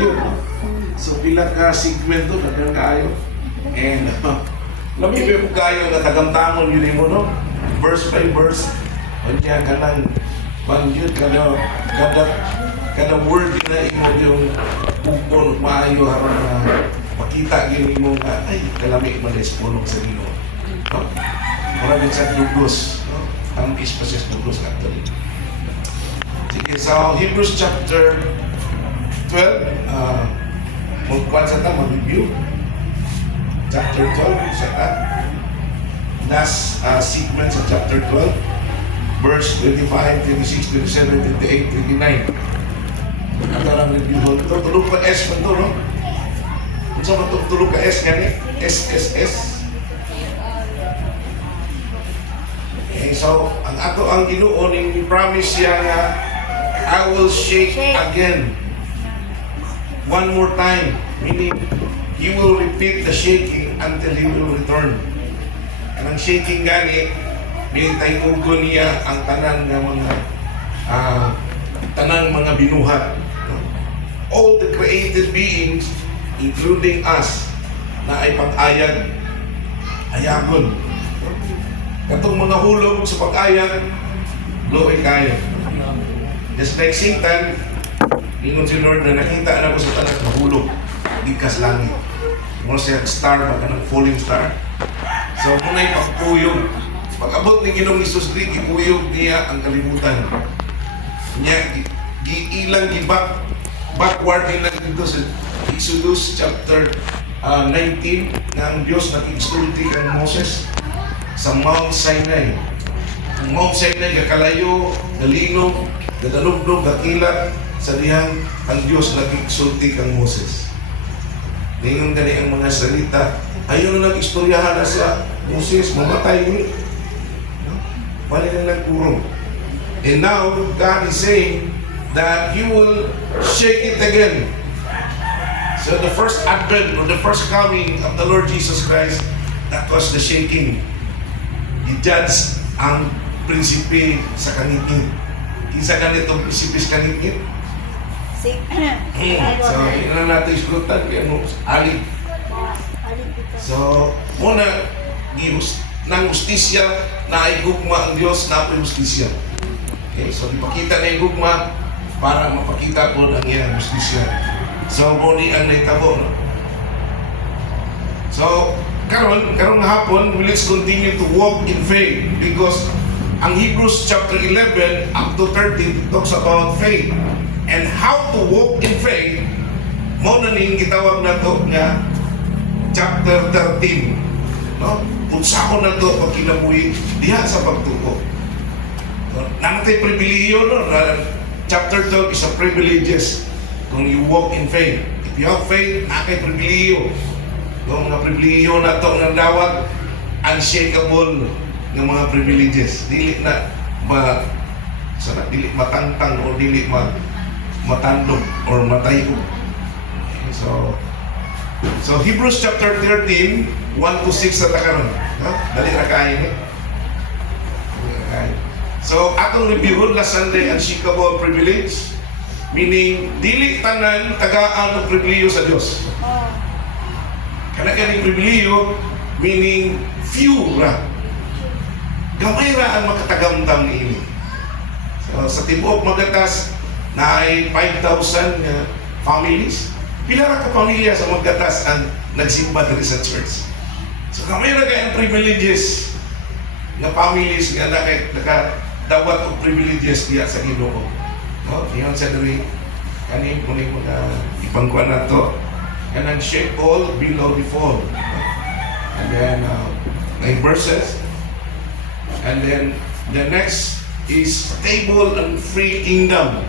yun. So, pila ka segmento, dagan kaayo. And, lamig mo kayo na tagamtamon yun mo, no? Verse by verse. Kanya ka nang bangyod, kada word na imo yung pugpon, maayo harap na makita yun mo nga, ay, kalamig man is punong sa Ginoo. No? Maraming sa Dugos, no? Ang ispasis Dugos actually. Sige, so Hebrews chapter 12, magkuhan sa ta, mag-review. Chapter 12, sa ta. Last segment sa chapter 12, verse 25, 26, 27, 28, 29. Ito lang review mo. Ito, tulog pa S mo ito, no? Kung saan ba tulog ka S nga ni? SSS. Okay, so, ang ato ang Ginoo ning promise siya nga, I will shake again. One more time. Meaning, He will repeat the shaking until He will return. Ang shaking gani, meaning tayugon niya ang tanan ng mga tanang mga binuhat. No? All the created beings, including us, na ay pag-ayag, ayagon. Katong mga hulog sa pag-ayag, lo'y kayo. Just like Satan, ingon si Lord na nakita na ko sa tanan na hulog, ikas langit. Mo siya star, baka ng falling star. So, muna yung pagpuyog. Pag-abot ni Ginoong Isus, gipuyog niya ang kalimutan. Niya, ilang backward nila dito sa Exodus chapter 19 na ang Diyos nag-exulti kang Moses sa Mount Sinai. Ang Mount Sinai, kakalayo, galino, gadalugdog, gakilat, sa dihang ang Diyos nag-exulti kang Moses. Ngayon gani ang mga salita, ayaw na nag-istoryahan na sa Moses, mamatay ni. Wala na nagkurong. And now, God is saying that He will shake it again. So the first advent or the first coming of the Lord Jesus Christ, that was the shaking. I-judge ang prinsipe sa kaningin. Kinsa ganitong prinsipe sa kaningin? So, yun na natin isulutan kaya mo, alig. So, muna, ng justisya na ay gugma ang Diyos na po yung justisya. Okay, so ipakita na yung gugma para mapakita po ang iyang justisya. So, muli ang naitabo, no? So, karon hapon, let's continue to walk in faith because ang Hebrews chapter 11 up to 13 talks about faith and how to walk in faith. Mo na ning gitawag na to nga chapter 13, no? Punsa ko na to pag kinabuhi diha sa pagtuko. Namatay pribilehiyo, no? Chapter 12 is a privileges kung you walk in faith. If you have faith, nakay pribilehiyo. Yung mga pribilehiyo na to ng dawag unshakable ng mga privileges. Dili na dili matantang o dili matandog or matayo. Okay, so Hebrews chapter 13 1 to 6 sa takaron. No? Dali ra kayo. So atong reviewon last Sunday unshakable privilege, meaning dili tanan tagaan og pribilehiyo sa Dios. Kana kaning pribilehiyo meaning few ra. Gamay ra ang makatagamtam niini. So sa tibuok Magatas na ay 5,000 families. Pila ra ka pamilya sa Magatas ang nagsimba diri sa church. So gamay ra kay ang privileges nga families nga nakadawat og privileges diya sa Ginoo. No, diyon sa diri kaning kuning mga ipangkuan nato kanang shake all below the fall. And then 9 verses. And then the next is stable and free kingdom.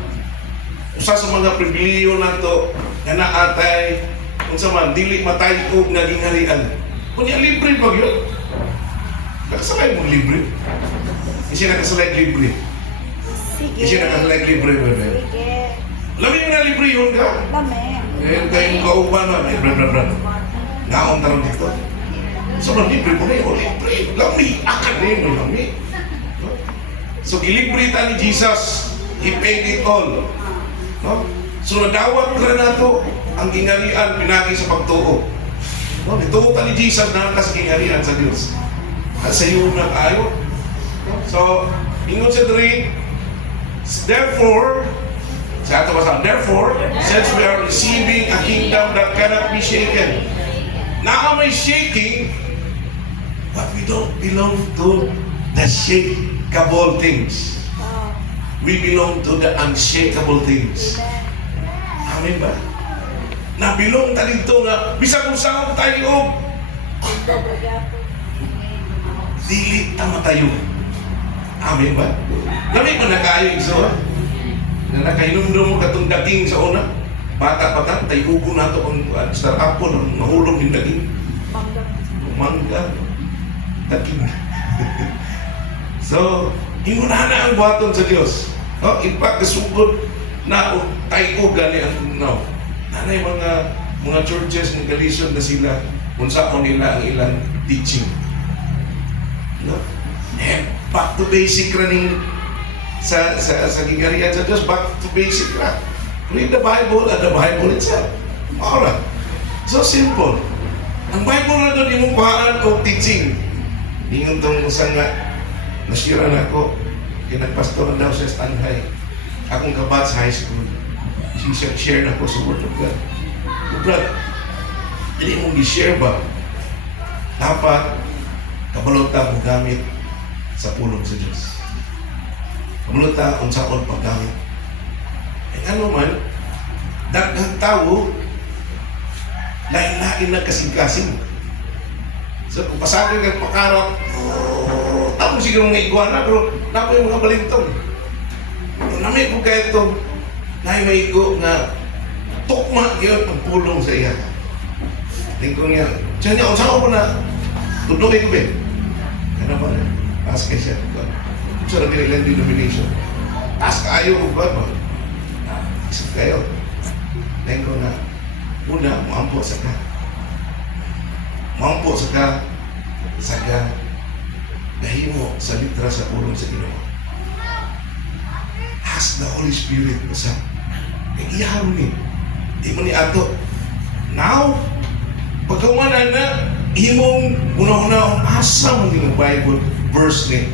Usa sa mga pribilehiyo nato nga naatay unsa man dili matayog nga gingharian. Kunya libre pag yun. Nakasalay mo libre. Kasi nakasalay libre. Sige. Kasi nakasalay libre. Sige. Lami mo na libre yun ka. Lami. Eh, kayong kauban na, may bla. Ngaon tarong dito. Sobrang libre po na yun. Libre. Lami. Akan na yun. Lami. So, ilibre ta ni Jesus. He paid it all. No? So, nadawat ka na ito. ang gingharian pinagi sa pagtuo. No, ituo ka ni Jesus na sa gingharian sa Diyos. At sa iyo na tayo. So, ingon sa diri, therefore, since we are receiving a kingdom that cannot be shaken. Now may shaking, but we don't belong to the shakeable things. Oh. We belong to the unshakable things. Amen. Amen ba? Nabilong ta dito nga, bisag kung saan tayo, Ito bagapon. dili ta matayo. Amen ba? Lami pa na kayo iso ha? Na nakainom mo katong dating sa una. Bata pa ta, tayo ugo na ito ang startup po, nahulog yung dating. Mangga. Mangga. Dating. So, hinunahan na ang buhaton sa Diyos. No? In fact, kasugod na tayo gani ang no. Nanay mga churches ng Galatian na sila kung saan nila ang ilang teaching. No? And back to basic running sa gingharian sa Diyos, back to basic ra. Read the Bible and the Bible itself. Alright. So simple. Ang Bible na doon imong kuhaan o teaching. Ingon tong isang nga nasira na ako. Kinagpastor na daw sa Stanhay. Akong kabat sa high school. Share na ko sa Word of God. Brother, hindi mong i-share ba? Dapat kabalota mo gamit sa pulong sa Diyos. Kabalota kung saan paggamit. Eh ano man, daghang tao, lain-lain na kasing-kasing. So kung pasagin kang pakarap, tamo siguro mga iguana, pero napo yung mga balintong. Pero namin po kaya ito, na may igo nga tukma yun ang pulong sa iya. Tingkong niya, siya niya, kung saan ko na, tudong ko ba? Ano ba na? Taas kayo siya. Kung saan na nilang denomination. Taas kayo ko ba? Isip kayo. Tingkong na, una, maampo sa ka. Maampo sa ka, nahimo sa litra sa pulong sa Ginoo. Ask the Holy Spirit sa iyaw ni. Di mo ni ato. Now, pagkawanan na, imong una-una asa mo yung Bible verse ni.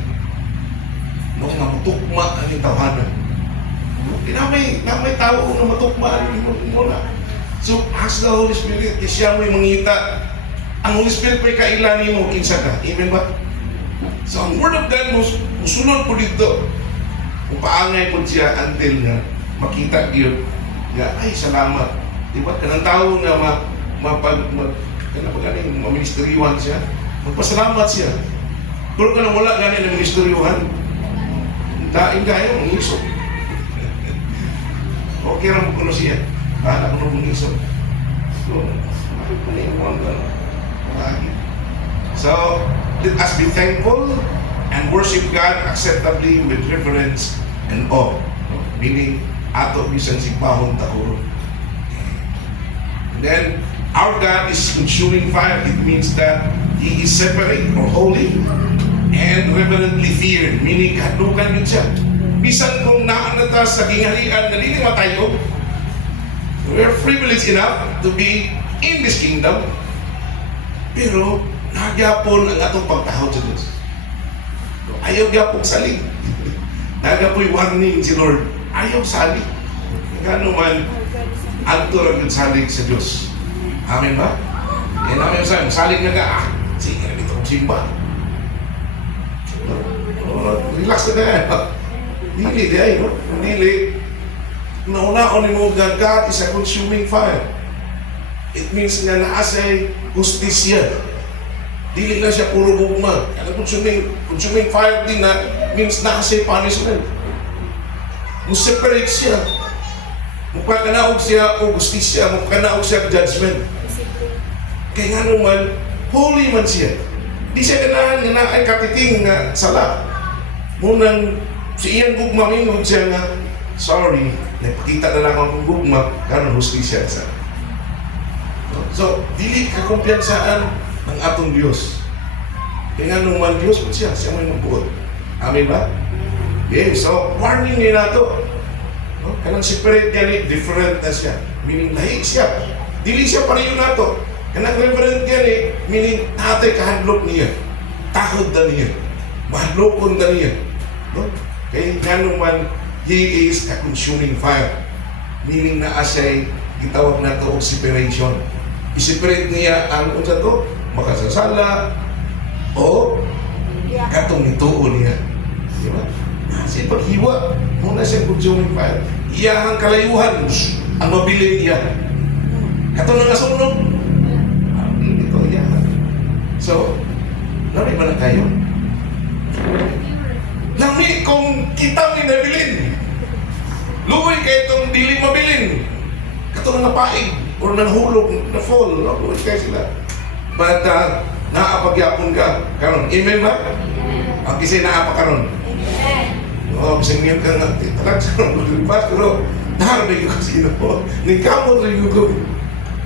No, nga matukma ang yung tawanan. Namay tao na matukma ang yung na. So, ask the Holy Spirit, siya mo yung mangita. Ang Holy Spirit may kailan mo, kinsa ka. Amen ba? So, ang Word of God musunod po dito. Kung paangay po siya until na makita yun, nga, ay, salamat. Diba? Kanang tao nga ma-ministeriwan siya, magpasalamat siya. Pero kanang wala gani na ministeriwan, daing kayo, ang isog. Okay lang mo kuno siya. Anak ko nung isog. So, so, let us be thankful and worship God acceptably with reverence and awe. Meaning, ato bisan si pahon tahuro. And then, our God is consuming fire. It means that He is separate or holy and reverently feared. Meaning, kadukan yun siya. Bisan kung naanata sa gingharian na dili matayo, we are privileged enough to be in this kingdom. Pero, nagyapon ang atong pagtahod sa Diyos. Ayaw gyapong salig. Nagapoy warning si Lord. Ayaw salig. Gano man, adto lang yung salig sa Diyos. Amen ba? Yan namin yung salig na ka, sige na dito kong simba. Relax na kaya. Dili, di ay, no? Dili. Nauna-on ni mo, God is a consuming fire. It means na naasay justisya. Dili na siya puro bugma. Ano consuming fire din na means naasay punishment. Separate siya. Magpakanaog siya o justisya, magpakanaog siya judgment. Kaya nga naman, holy man siya. Di siya ganahan nga na ay katiting nga sala. Munang si iyang gugma mingon siya nga, sorry, napakita na lang akong gugma, karon justisya sa. So, dili ka kumpiyansaan ng atong Diyos. Kaya nga naman Diyos po siya may magbuot. Amen ba? Okay, so warning niya na ito. Kanang separate yan, different na siya. Meaning lahi siya. Dili siya pareho nato. Kanang reverend yan meaning natay kahadlok niya. Takod na niya. Mahlokon na niya. No? Kaya nga man, he is a consuming fire. Meaning na asay, gitawag na to og separation. I-separate niya ang unsa to, makasasala, o katong nituo niya. Di ba? Kasi paghiwa, muna siya consuming fire. Iyahang kalayuhan, ang mabiling niya. Katong nangasunog, ito iyahan. So, lami ba na kayo? Lami kung kita ni nabilin. Luwi kayo itong dili mabilin. Katong napaig or nahulog, na-fall, luwi kayo sila. But, naapagyapon ka karon. Amen ba? Ang kisay naapa karon. Oo, bising ngayon ka nga, talag sa maglipas, pero naharapin ko kasi no. Ningkamot rin ko.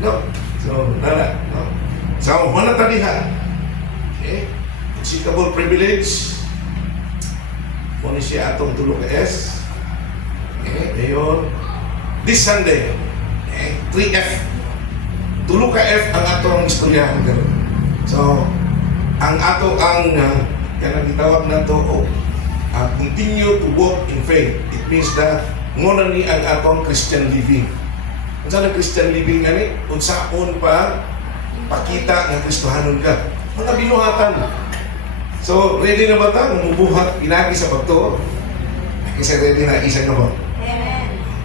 No? So, nana. No? So, manatalihan. Okay? Unseekable privilege. Muna siya atong tulog ka S. Okay? Ngayon, this Sunday, okay? 3F. Tulog ka F ang atong istorya. So, ang ato ang kaya gitawag na to continue to walk in faith. It means that nguna ni ang atong Christian living. Unsa na Christian living gani? Unsaon pa pakita nga Kristohanon ka. Mga binuhatan. So, ready na ba ta? Mubuhat pinagi sa pagtuo? Kasi ready na isa na ba?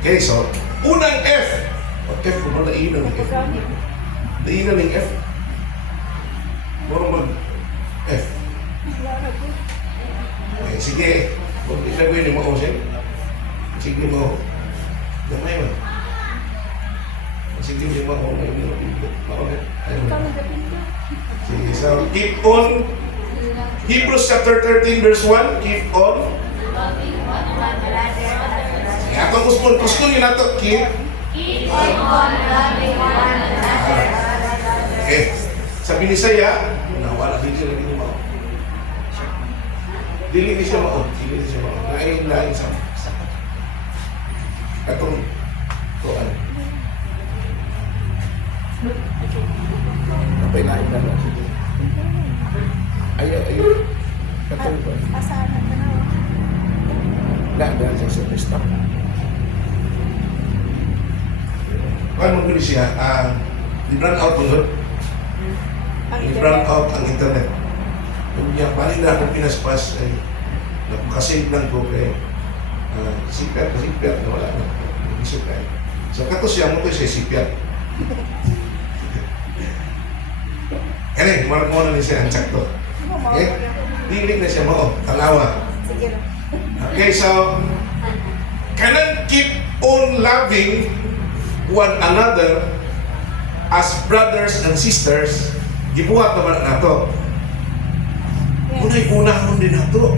Okay, so unang F. Okay, kung malainan ng F. Lainan ng F. Murong mag F. Okay, sige. Kung ilagay ni mo siya. Sige mo. Gamay mo. Sige mo ako. Sige, so keep on. Hebrews chapter 13 verse 1. Keep on. Sige, atong kuskun yun nato. Keep on loving one another. Okay. Sabi ni Saya, wala din siya lagi ni Mao. Dili ni siya Mao. Dili ni siya Mao. Lain sa katong tuan. Kapay lain na lang. Ayaw. Katong tuan. Asahan ka na. Dahil sa stop. Paano mo siya? Di-brand out mo doon? I-brand out ang internet. Yung niya, paling na akong pinaspas ay napakasave lang ko kay sipiat na wala na. Isip kayo. So kato siya mo to siya sipiat. Kaya marag mo na niya siya ang sakto. Okay? Dilig na siya mo. Talawa. Sige na. Okay, so cannot keep on loving one another as brothers and sisters. Gibuhat naman nato. Unay-unahon din nato.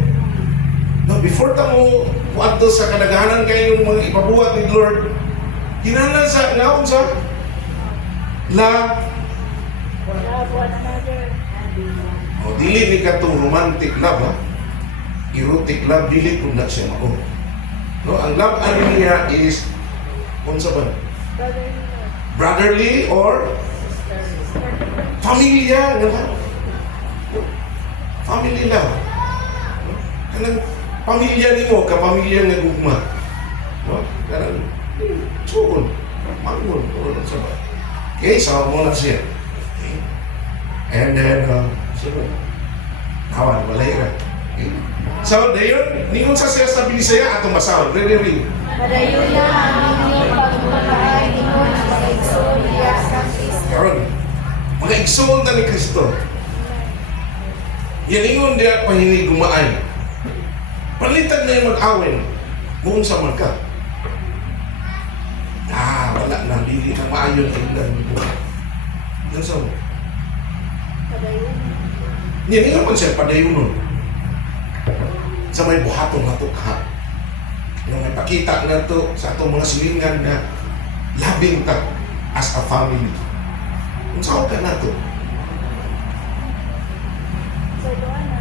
No, before tamo kuadto sa kadaghanan kayong mga ipabuhat ni Lord, kinahanglan sa naon sa love. Love one another. O dili ni katong romantic love ha. Erotic love dili pud na siya mao. No, ang love ani niya is unsa ba? Brotherly or pamilya nga. Family love. Kanang pamilya nimo ka pamilya nga gugma. No? Kanang suon, mangon, or sa ba. Okay, so mo na siya. Okay. And then sino? Hawan walay ra. Okay. So dayon ningon sa siya sa Binisaya atong basahon. Ready. Padayon na ang inyong pagmamahal ingon ang pag-igsoon sa Kristo. Karon, mag-igsoon na ni Kristo. Yan ingon diya pahinig gumaan. Palitan na yung mag-awin. Kung sa man ka. Wala na. Dili na maayon ang ilan. Yan sa mo. Padayon. Yan ingon man siya padayon nun. Sa may buhatong-hatok ha. Yung may pakita na to sa atong mga silingan na labing ta as a family. Kung saan ka na to? Sa doon na.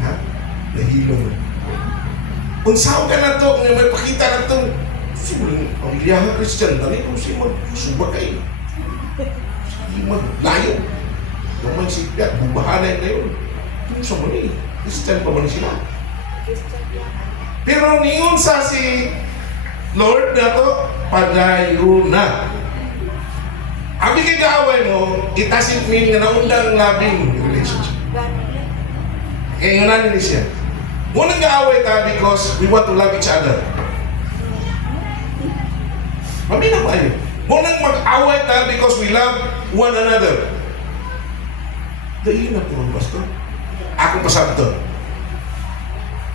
Ha? Nahilo mo. Kung saan ka na to, may pakita na to Simuling pamilyahan Christian, dali kung siya magsubakay. Siya maglayo. Gamay siya, bubahanan ngayon. Yung sa mali, Christian pa man sila. Pero niyon sa si Lord na to, padayo na. Abi kay gaaway mo, it doesn't mean na naundang labing relationship. Kaya yun na siya. Munang gaaway ta because we want to love each other. Maminaw tayo. Munang mag-away ta because we love one another. Dahil na po, Pastor. Ako pasabto.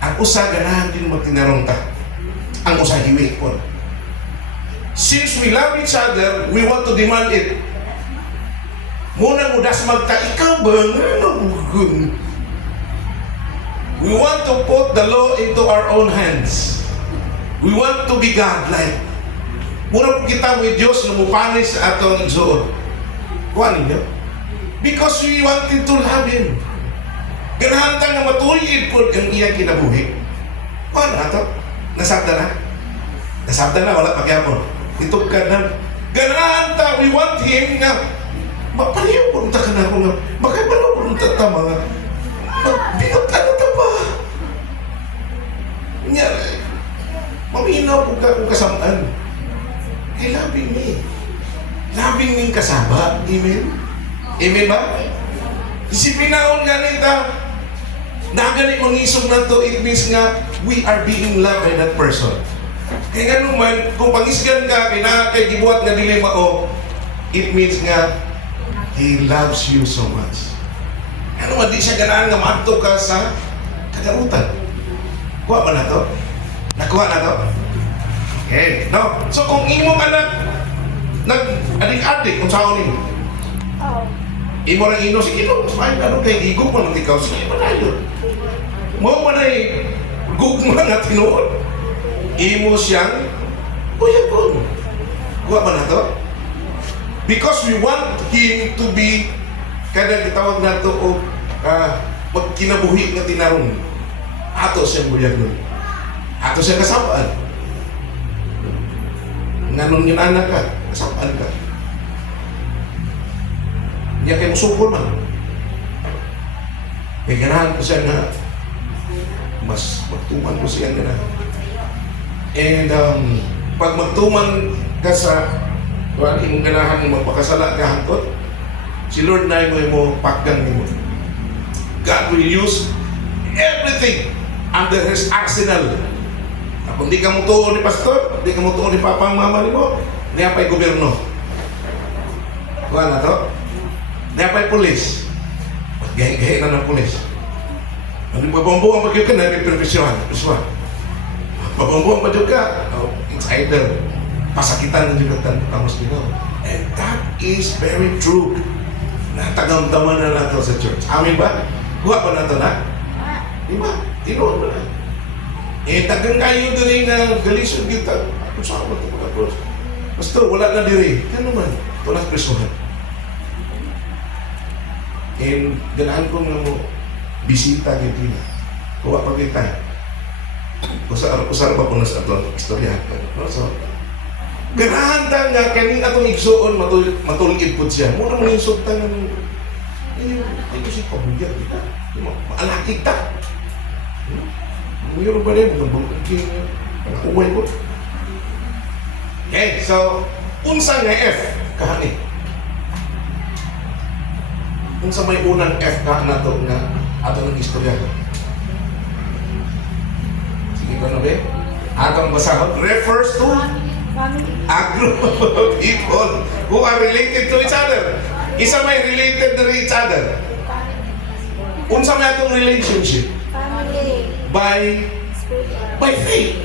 Ang usa ganahan din magtinarong ta. Ang usa hiwi po. Since we love each other, we want to demand it. Munang udas magta, ikaw ba? Ano? We want to put the law into our own hands. We want to be God-like. Muna po kita with Diyos na mupanis sa atong igsoon. Kuha ninyo? Because we wanted to love Him. Ganahan ta nga matulid po ang iyang kinabuhi. Kuha na ito? Nasabda na? Nasabda na, wala pagyapon. Itog ka na. Ganahan ta, we want Him nga mapaliw po ka na ako nga. Makibalo po ng tatama nga. Magbinot ka na ito ba? Nga, maminaw po ka kung kasamaan. Eh, labing ni. Labing ning kasaba. Amen? Amen ba? Isipin na nga nita, nagani mong isog na to, it means nga, we are being loved by that person. Kaya nga naman, kung pangisgan ka, kay gibuhat nga dilema o, it means nga, He loves you so much. Ano nga, di siya ganaan nga mato ka sa kagarutan. Kuha ba na to? Nakuha na to? Okay, no? So kung imo ka nag-adik-adik kung saan nimo, imo lang ino, sige no, ay ano kay gigog mo ng ikaw, sige ba na yun? Mo ba na gugma nga tinuod? Imo siyang uyabon. Kuha ba na to? Because we want Him to be, kada gitawag na to o magkinabuhi nga tinarong. Ato siyang uyabon. Ato siyang kasabaan. Nganon yung anak ka, kasapaan ka. Niya kayo musupol man. May ganahan ko siya na mas magtuman ko siya na. And pag magtuman ka sa wala imong ganahan ng magpakasala ka hangkot, si Lord na mo pakgang mo. God will use everything under His arsenal. Kung di ka mo tuon ni pastor, di ka mo tuon ni papa ang mama ni mo, niya pa'y gobyerno. Kuha na to. Niya pa'y pulis. Gahe-gahe na ng pulis. Hindi babambuang pag yun ka na, may profesyon. Babambuang pag yun ka, it's either pasakitan ng jugatan pagkamos nito. And that is very true. Natagamdaman na nato sa church. Amin ba? Kuha ba nato na? Di ba? Tinuon ba na? Tagang kayo diri nga galisyon kita. Kung saan ba ito mag-approach? Pastor, wala na diri. Kano man? Ito na presohan. And ganahan ko nga mo bisita gitu na. Kuha pa kita. Usar ba po na sa ato? Istorya. So, ganahan ta nga kaning atong igsuon matulid po siya. Muna mo insultan ng ito si pabudya kita. Maalakit ta. Mayroon ba rin? Uway ko. Okay, so, unsa nga F kahani? Unsa may unang F ka na to nga ato ng istorya? Sige ko na ba? Atong basahon refers to a group of people who are related to each other. Isa may related to each other. Unsa may atong relationship? By faith.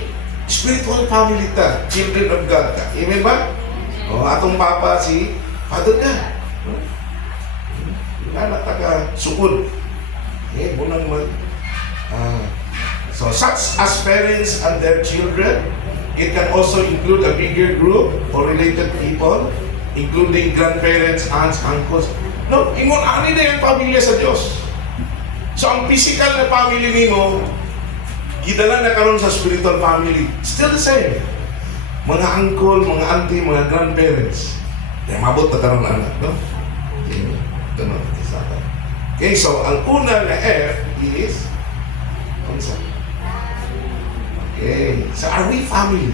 Spiritual family ta. Children of God ta. Amen ba? O, atong papa si Father God. Anak taga sukul. Bunang mag so such as parents and their children, it can also include a bigger group or related people, including grandparents, aunts, uncles. No, ingon ani na yung pamilya sa Diyos. So ang physical na family nimo, gidala na karon sa spiritual family. Still the same. mga uncle, mga auntie, mga grandparents. Kaya mabot na tarong anak, no? Okay, ito na, okay, so ang una na F is unsa? Okay, so are we family?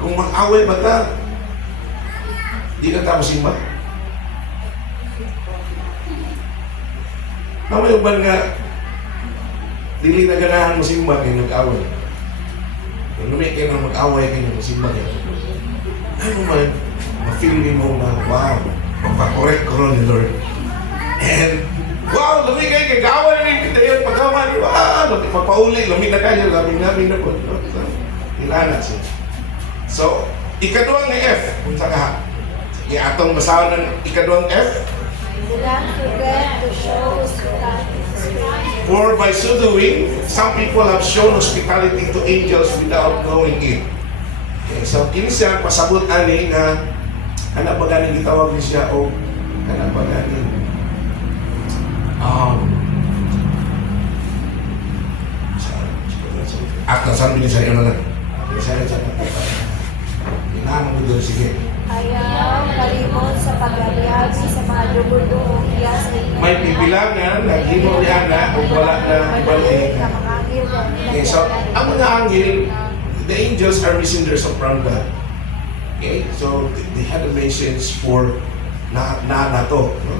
Kung mag-away ba ta, di na tapos simba. Na may uban nga, dili na ganahan mo simba kayo nag-away. Kung lumik kayo na mag-away kayo mo simba kayo. Ano man, ma-feel mo na, wow, magpakorek ko ron ni Lord. And, wow, lumik kayo, kag-away rin kita yun, pag-away, wow, magpapauli, lumik na kayo, labing-labing na po. Ilana siya. So, ikaduhang na F, kung saan ka, sige, atong basahan ng ikaduhang F. Do not forget to show hospitality to strangers. For by so doing, some people have shown hospitality to angels without knowing it. Okay, so kini siya pasabot ani nga kana ba ganing gitawag ni siya o kana ba ganing akta sabi ni sa iyo na lang. Saya sa inaman ko doon sige. Ayaw kalimot sa paglalihagi sa mga dugo-dugong iya sa inyo. May bibilangan na himo ni ana ug wala na ibalik. Okay, so ang mga anghel, the angels are messengers from God. Okay, so they had a message for na to, no?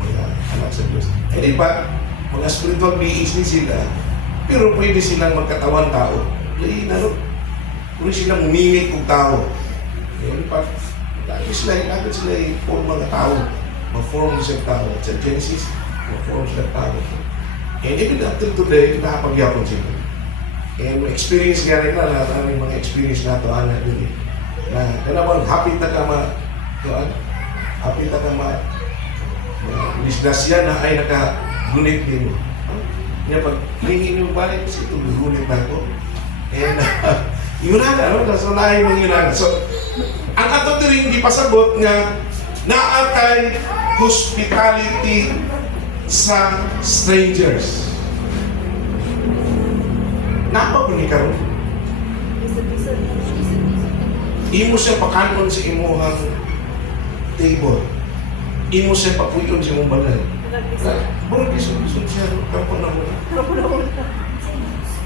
Mga anak sa Diyos. Eh di ba, mga spiritual beings ni sila, pero pwede silang magkatawan tao. Pwede na, no? Pwede silang umingit kong tao. Ngayon pa, agad sila i-form mga tao. Ma-form siya tao. Sa Genesis, ma-form siya tao. And even until today, nakapagyapon sila. And experience nga rin na, lahat ng mga experience na ito, anak din eh. Na, kanabang hapit na ka hapit na ka disgrasya na ay nakagunit din mo. Kaya pag hingin yung balik, kasi ito, gunit na ako. And, yun na, no? Nasa lahi mong yun na. So, ang ato din hindi pasabot nga naatay hospitality sa strangers. Napa po ni karon? Imo siya pakanon sa imuhang table. Imo siya papuyon sa imong balay. Murag isun siya kampo na mo.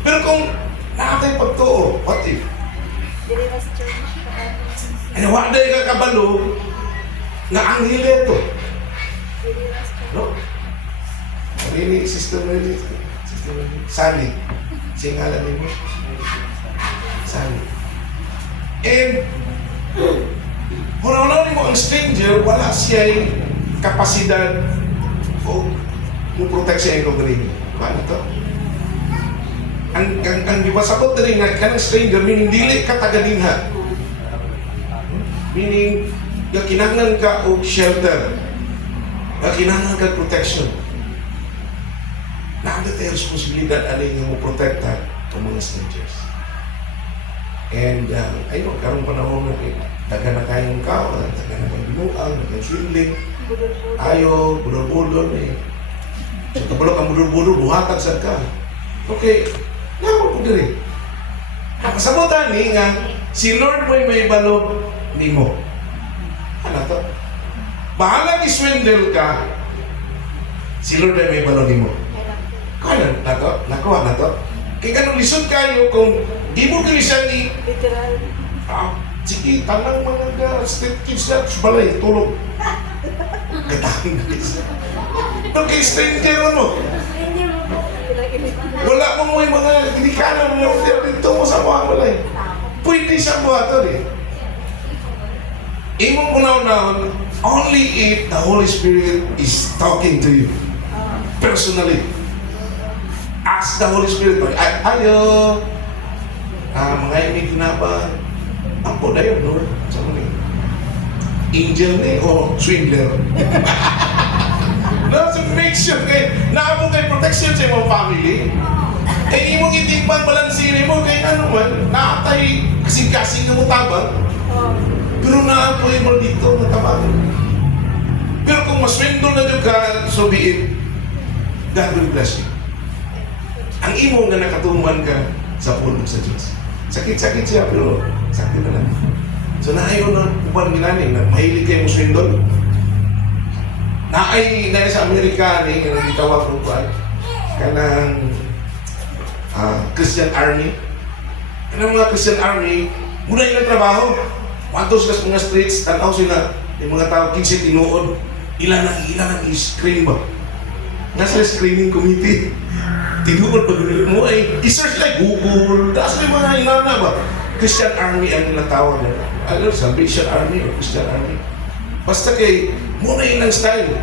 Pero kung naatay pagtuo, what if? Ano wala ka kabalo na anghel ito. No? Ini Sister Mary, Sally. Singalan ni mo. Sally. And kung ni mo ang stranger, wala siya kapasidad o muprotect siya yung kagaling. Paano to? Ang ibasabot na rin nga, kanang stranger, meaning dili ka tagalingha. Meaning, kinahanglan ka o shelter. Kinahanglan ka protection. Naanda tayo responsibilidad alin yung protekta ng mga strangers. And, ayun, karong panahon mo, daga na kayong kao, daga na kayong binuang, daga swindling, ayo, budol-budol, so, kabalo kang budol-budol, buhatag sa ka. Okay, naman po diri. Kasabutan ni nga, si Lord may balog ni mo. Ano to? Bahala kiswindle ka, si Lord ay may balog ni mo. Kaya na to? Nakuha na to? Kaya ganun lisod kayo kung di mo kayo siya ni... Literal. Sige, tanang mga street kids na sa balay, tulog. Katang guys. Pero kay stranger mo. Wala mo yung mga ginikanan mo dito mo sa mga balay. Pwede siya buhaton eh. Imong unaw-unaw, only if the Holy Spirit is talking to you. Personally. Ask the Holy Spirit, ayo, mga imig na ba? Ampo na yun, Lord. Saan mo angel ni o swindler? No, so make sure kay naabot kay protection sa imong family. Eh, imong itimpan balansiri mo kay ano man, naatay kasing-kasing na mo tabang. Pero naapoy mo dito na tabang. Pero kung maswindol na nyo ka, so be it. God will bless you. Ang imo nga nakatuman ka sa pulong sa Diyos. Sakit-sakit siya, pero sakit na lang. So naayon na uban ginani na mahilig kayo mo swindol. Naay sa Amerika ni nga gitawag ko ba kanang Christian Army. Kanang mga Christian Army, muna ilang trabaho. Wantos sa mga streets, tanaw sila yung mga tao 15 tinuod. Ilan ang i-screen ba? Nasa screening committee. Tinuod pag mo ay i-search like Google. Taas may mga inana ba? Christian Army ang nilang tawag nila. Ano, Salvation Army o Christian Army. Basta kay, muna ilang style.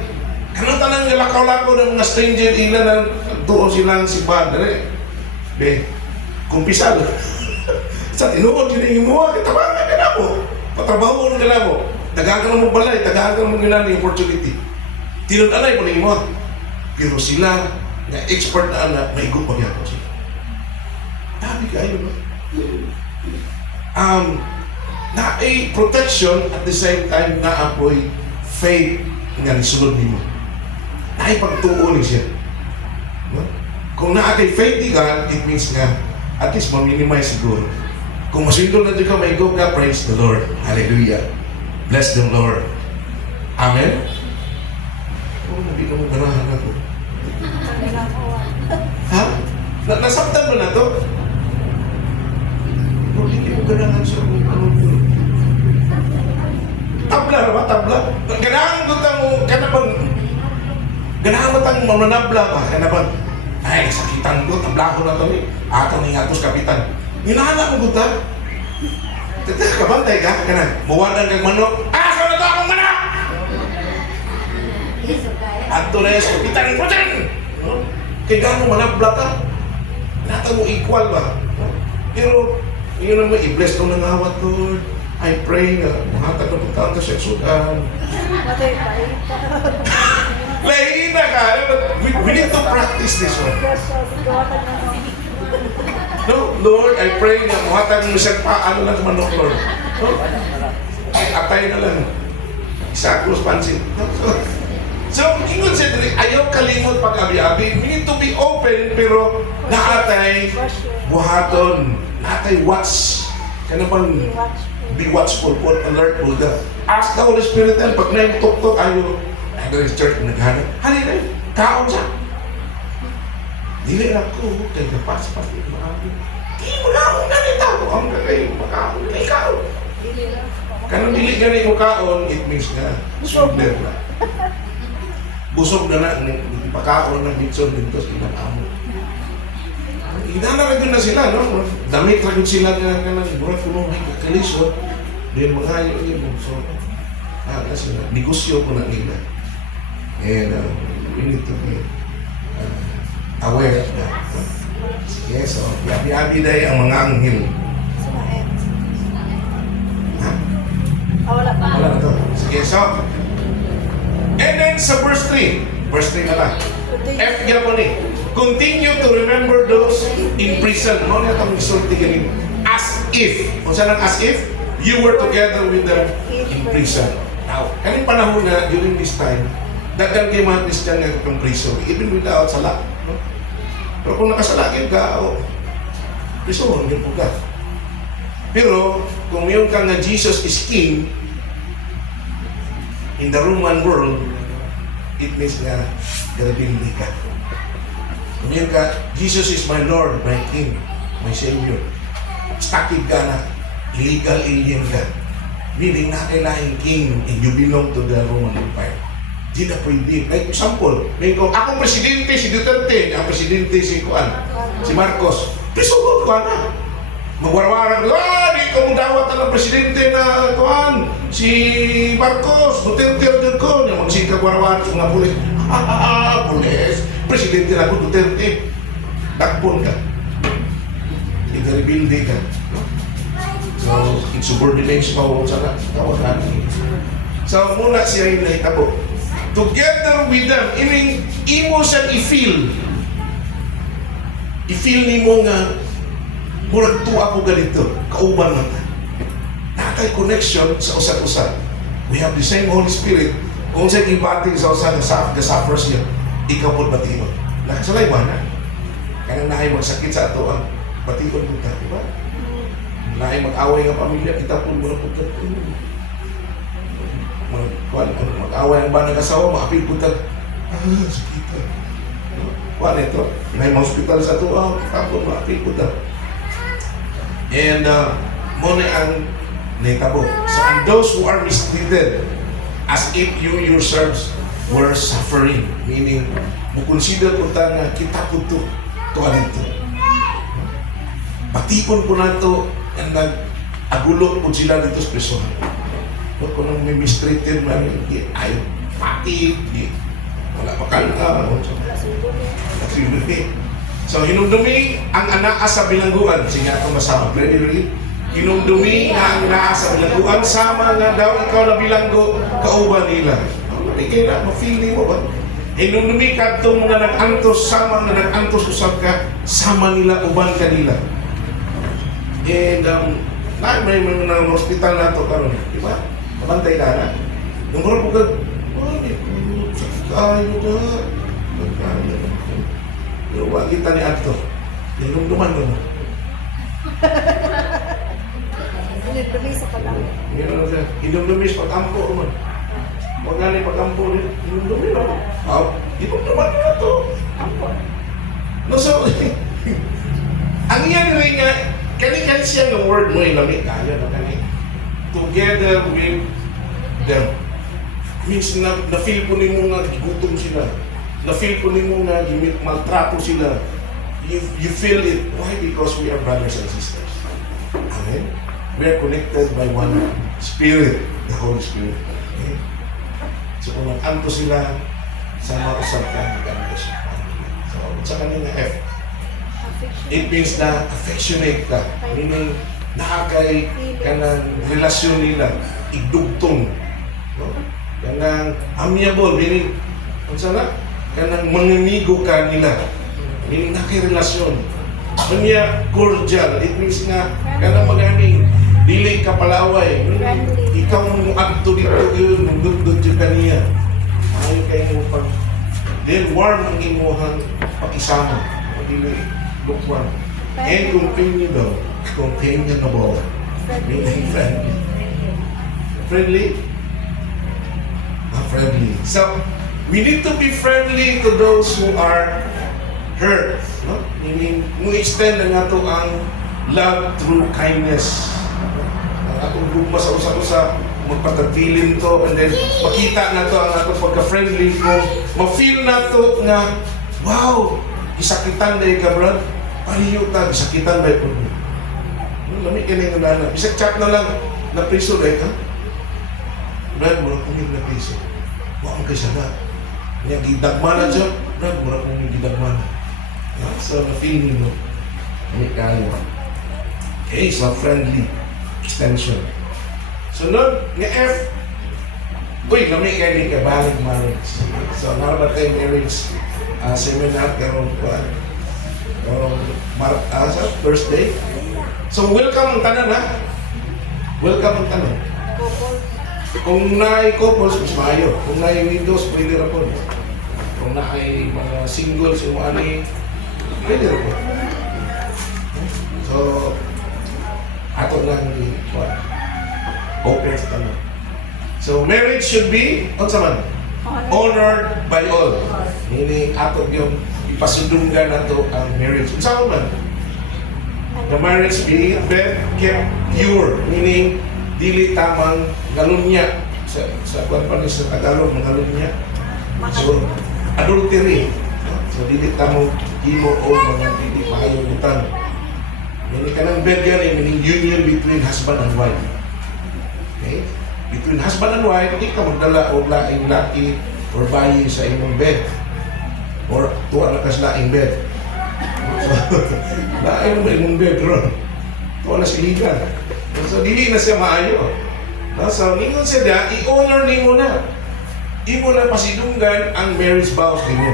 Kanang tanang lakaw-lakaw ng mga stranger, ilan ang tuon silang simbahan. Dali. Be, kumpisal. Sa tinuod, yun yung mga kitabangan ka na mo. Patrabaho ka na mo. Tagaan ka na mo balay, tagaan ka na mo ginani opportunity. Tinod-alay po na mo. Pero sila, na expert na anak, may igup pa sila. Dami kayo, no? Na a protection at the same time na apoy faith nga nisulod nimo. Na ay pagtuon siya. No? Kung na kay faith di ka, it means nga at least ma-minimize siguro. Kung masindol na di ka, may go ka, praise the Lord. Hallelujah. Bless the Lord. Amen? Oh, nabi ka mo ganahan ako. Ha? Nasaktan mo na to? Kung hindi mo ganahan siya kung ano yun. Tabla na ba? Tabla? Ganahan ko mo, ganahan mo tang mananabla ba? Kana ba? Ay, sakitan ko, tabla ko na to eh. Atang ni atos kapitan. Hinahala mo guta. Tata, kabantay ka? Kana, mawadan kang manok. Asa na to akong manok! Ato na yes, kapitan ko dyan! Kaya gano'ng manabla ka? Nata mo equal ba? Pero, yun naman, i-bless ko ng awat, Lord. I pray na mahatag na pagkaon sa seksugan. Lahina ka. We need to practice this one. No, Lord, I pray na mahatag mo siya paano lang manok, Lord. No? Ay, atay na lang. Isa close pansin. So, ingon siya dili, ayaw kalimot pag-abi-abi. We need to be open, pero naatay buhaton. Naatay watch. Kaya bang be watchful, po, alert po ka. Ask the Holy Spirit yan. Pag na-tok-tok, ayaw. Ay, doon yung church, naghanap. Halina, kaon siya. Dili ako, kaya kapas-pas. Di mo na akong ganito. Ang gagay, makaon, ikaw. Kanang dili ganay mo kaon, it means na, shoulder na. Busog na na, pagkaon ng bitson dito sa ilang amo. Inanaragin na sila, no? Damit ragin sila nga ng burat kulong ay kakalisod. Then mga yun yun. So, kasi negosyo ko na nila. And we need to be aware of that. Yes, so, yabi-yabi dahil ang mga anghel. Ha? Wala pa. Wala na to. Sige, so, and then sa verse 3 na lang. F gyapon ni. Continue to remember those in prison. Mo na itong isulti ganin. As if. Kung saan ang as if? You were together with them in prison. Now, kaning panahon na during this time, dagang kayo mga Christian nga itong prison. Even without sala. No? Pero kung nakasalagin ka, prison, yun po ka. Pero, kung yun ka nga Jesus is King, in the Roman world, it means nga, garabindi ka. Kung yun ka, Jesus is my Lord, my King, my Savior. Stakid ka na, illegal alien ka. Meaning na kailangan King and you belong to the Roman Empire. Di na pwede. Like example, may kung akong presidente, si Duterte, ang presidente si Juan, si Marcos, pisugod ko na. Magwarwaran ko, di ko mong dawat ng presidente na Juan, si Marcos, Duterte ko, niya magsigkagwarwaran sa mga pulis. Pulis, presidente na ko Duterte. Takpon ka. Ika-rebuilde ka. So, insubordinates pa ako sa kawagan. So, muna siya yung nahitabo. Together with them, imo siya i-feel. I-feel ni mo nga, murag tuwa ko ganito, kauban na ta. Nakay connection sa usat-usat. We have the same Holy Spirit. Kung sa'yo ibating sa usat, nasuffer siya, ikaw po't batiyon. Nakasalay ba na? Kaya nahay magsakit sa ato ang batiyon ko ta, diba? Lain mag-away nga pamilya, kita po muna po ito. Mag-away ang ba nag-asawa, maapil po ito. Sakita. Kuan ito, may mga hospital sa ito, kita po maapil po ito. And muna ang naitabo. So, and those who are mistreated, as if you yourselves were suffering, meaning, consider po ta nga kita po ito, tuwan ito. Patipon po na ito, and nag-agulot po sila dito sa presohan. Kung may mistreated man, ayaw, pati, wala pa ka na, so, hinumdumi ang anak sa bilangguan. Sige nga itong masama. Hinumdumi ang anak sa bilangguan. Sama nga daw ikaw na bilanggo, kauban nila. Hindi na, ma-feel mo ba? Hinumdumi ka itong mga nag-antos, sama nga nag-antos usap ka, sama nila, uban ka nila. And, may mga hospital na ito karon, di ba? Kabantay ka na. Yung mga pagkag, sakit tayo na. Pero wag kita ni Adto. Hinumduman mo. Hinumdumi sa kalang. Hinumdumis pag-ampo naman. Huwag nga na pag-ampo rin. Hinumdumi naman. Hinumduman mo na ito. Ampo. No, so, ang yan rin nga, kani siya ng word mo ilamig kaya na kani. Together with them. Means na-feel po nimo nga gigutom sila. Na-feel ko nimo nga maltrato sila. You feel it. Why? Because we are brothers and sisters. Amen? We are connected by one Spirit, the Holy Spirit. Okay? So kung nag-anto sila, sa mga usap ka, nag-anto siya. So, sa kanina F, it means na affectionate ka. Meaning, nakakay ka ng relasyon nila, igdugtong. No? Kanang amiable, meaning, kung sana, kanang manganigo ka nila. Meaning naki-relasyon. Kanya cordial. It means nga, kanang magaming dili ka palaway. Ikaw mong akto dito yun, mundudod yung kaniya. Ayaw kayo mo pag... Then warm ang imuhang pakisama. Dili, lukewarm. And companionable. Companionable. Meaning friendly. Friendly? Friendly. So, we need to be friendly to those who are hurt. No? Meaning, mo extend na nga ito ang love through kindness. Ang atong gugma sa usa-usa, magpatagpilin to, and then makita na to ang atong pagka-friendly ko. Ma-feel na to nga, wow, isakitan na ka, bro. Paliyo ta, isakitan na ito. Lamig ka na yung nana. Isang chat na lang, na priso na ito. Brad, mula kumig na priso. Wow, ang kaysa na. Yang gidagmanan siya, Brad, mura kong gidagmanan. So, na-feel mo. Hindi kayo. Okay, so friendly extension. So, nun, nga F, uy, kami kayo ni kabaling marriage. So, narabat tayo marriage seminar karong sa Thursday. So, welcome ang tanan, ha? Welcome ang tanan. Kung na-couples, mas maayo. Kung na-windows, pwede na po. Kung na-ay mga singles, yung mga ani, pwede na po. So, ato lang open sa tanong. So, marriage should be, ano man? Honored by all. Meaning, ato yung ipasundunggan na to ang marriage. Saan man? The marriage be kept pure. Meaning, dili tamang galunya sa kwan sa Tagalog ng galunya. So adultery. So dili tamang himo o mga dili maayong utang. Meaning kanang bed yan, meaning union between husband and wife. Okay? Between husband and wife, hindi ka magdala o laing laki or bayi sa imong bed. Or tuwa na ka sa laing bed. So, laing mo imong bed ron. Tuwa na siligan. So, dili na siya maayo. So, ningon siya da, i-honor ni mo na. Imo na pasidunggan ang marriage vows ni mo.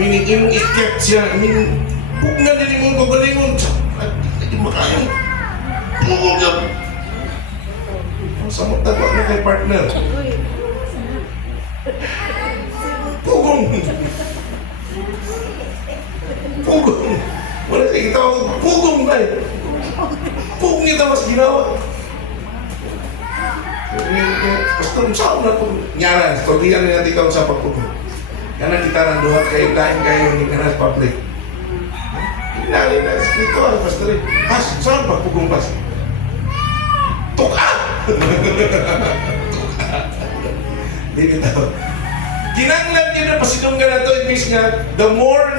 Meaning, imong i-kept siya. Meaning, huwag nga din imong kagalingon. Hindi makayang. Huwag nga. Samot tagwa na kay partner. Pugong. Pugong. Wala siya itawag, pugong tayo. Pungit ang mas ginawa. Pastor, saan na ito? Nyara, stordiyan na natin ikaw sa pagpupong. Karena kita nanduhat kayo, lain kayo ni kanas public. Hinalin na, spiritual, pastor. Pas, saan pagpupong pas? Tuka! Hindi kita. Kinanglan yun na pasinunggan na ito, it means nga, the more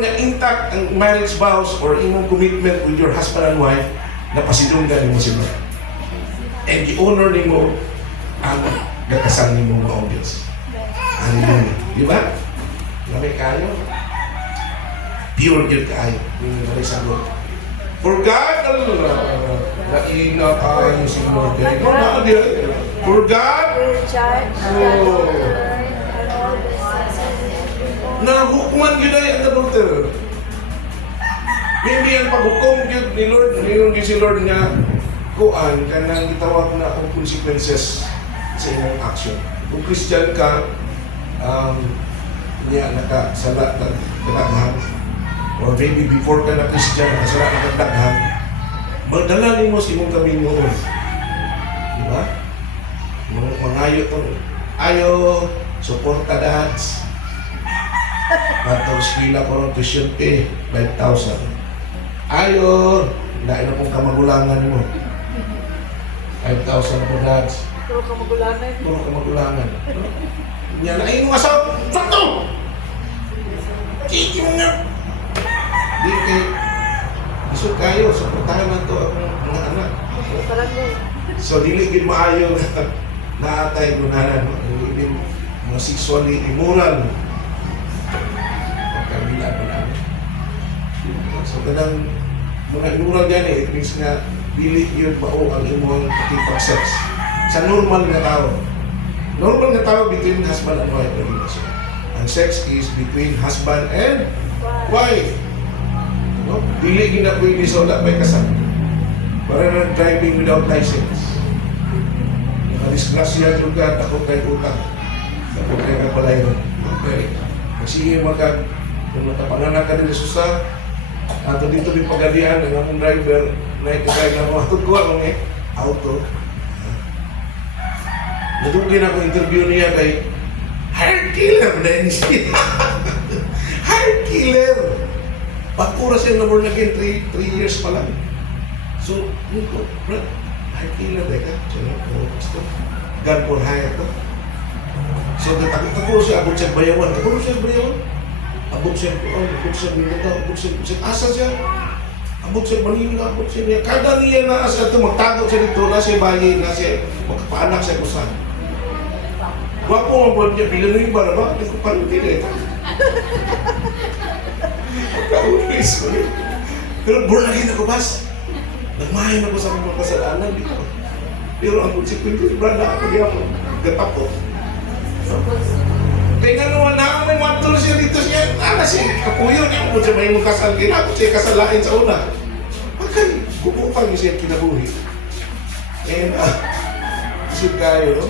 nga intact ang marriage vows or imong commitment with your husband and wife, na pasinunggan mo sila. And i-honor ni mo ang gakasal ni mo mga obvious. Hallelujah. Di ba? Lamay kayo. Pure yun kayo. Yung nalay sagot. For God, naina kayo si Lord. For God, will judge the adulterer and all the sins of the people. nahukman yun ay ang adulterer. Maybe ang paghukom yun ni Lord, yung si Lord niya, kuan kanang gitawag na akong consequences sa imong action. Kung Christian ka, niya nakasala na kadaghan, or maybe before ka na Christian, nakasala na kadaghan, magdala mo sa imong Kaminoon. Di ba? Mangayo to. Ayo, suporta dads. Patong skwila ko ng tuition fee, 5,000. Ayo, dahil na pong kamagulangan mo. 5,000 po dads. Puro kamagulangan. Puro kamagulangan. Yan ay yung asawa. Sakto! Kiki mo nga. Di kay... Gusto kayo, suportahan na ito ang mga anak. Parang mo. So, dili gid maayo na atay gunanan. Dili mga sexually immoral. Pagkabila po namin. So, ganang mga immoral yan it means nga dili yun mao ang imong pakipag-sex. Sa normal na tao. Normal na tao between husband and wife. Ang sex is between husband and wife. No? Dili gina pwede sa wala may kasal. Para na driving without license. Disgrasya juga takot kay utang. Takot kay kapalayon. Okay. Sige magkag kung natapanganak ka din sa ato dito din pagadian ng among driver na ikakay na mga tutkuha mong auto. Natugin ako interview niya kay hired killer na yun siya. Hired killer. Pagkura siya na more na 3 years pa lang. So, yun ko, Brad, hired killer na ka. So, God for hire to. So, natakot siya, abot siya bayawan. Abot siya bayawan. Abot siya binata, abot siya asa siya. Abot siya Manila, abot siya niya. Kada niya na asa ito, magtago siya dito, na siya bayi, na siya, magkapaanak siya kusan. Wapo ang buwan niya, bilang rin ba na ba? Hindi ko parang hindi ito. Pagka-ulis ko rin. Pero born again ako, Bas. Nagmahin ako sa mga kasalanan dito. Pero ang consequence, brad na ako diyan mo. Gatap ko. Kaya nga naman na may matol siya dito siya. Siya kapuyo niya mo siya may mong kasal. Kaya ako siya kasalain sa una. Bakit? Bubupang siya kinabuhi. And, isip kayo, no?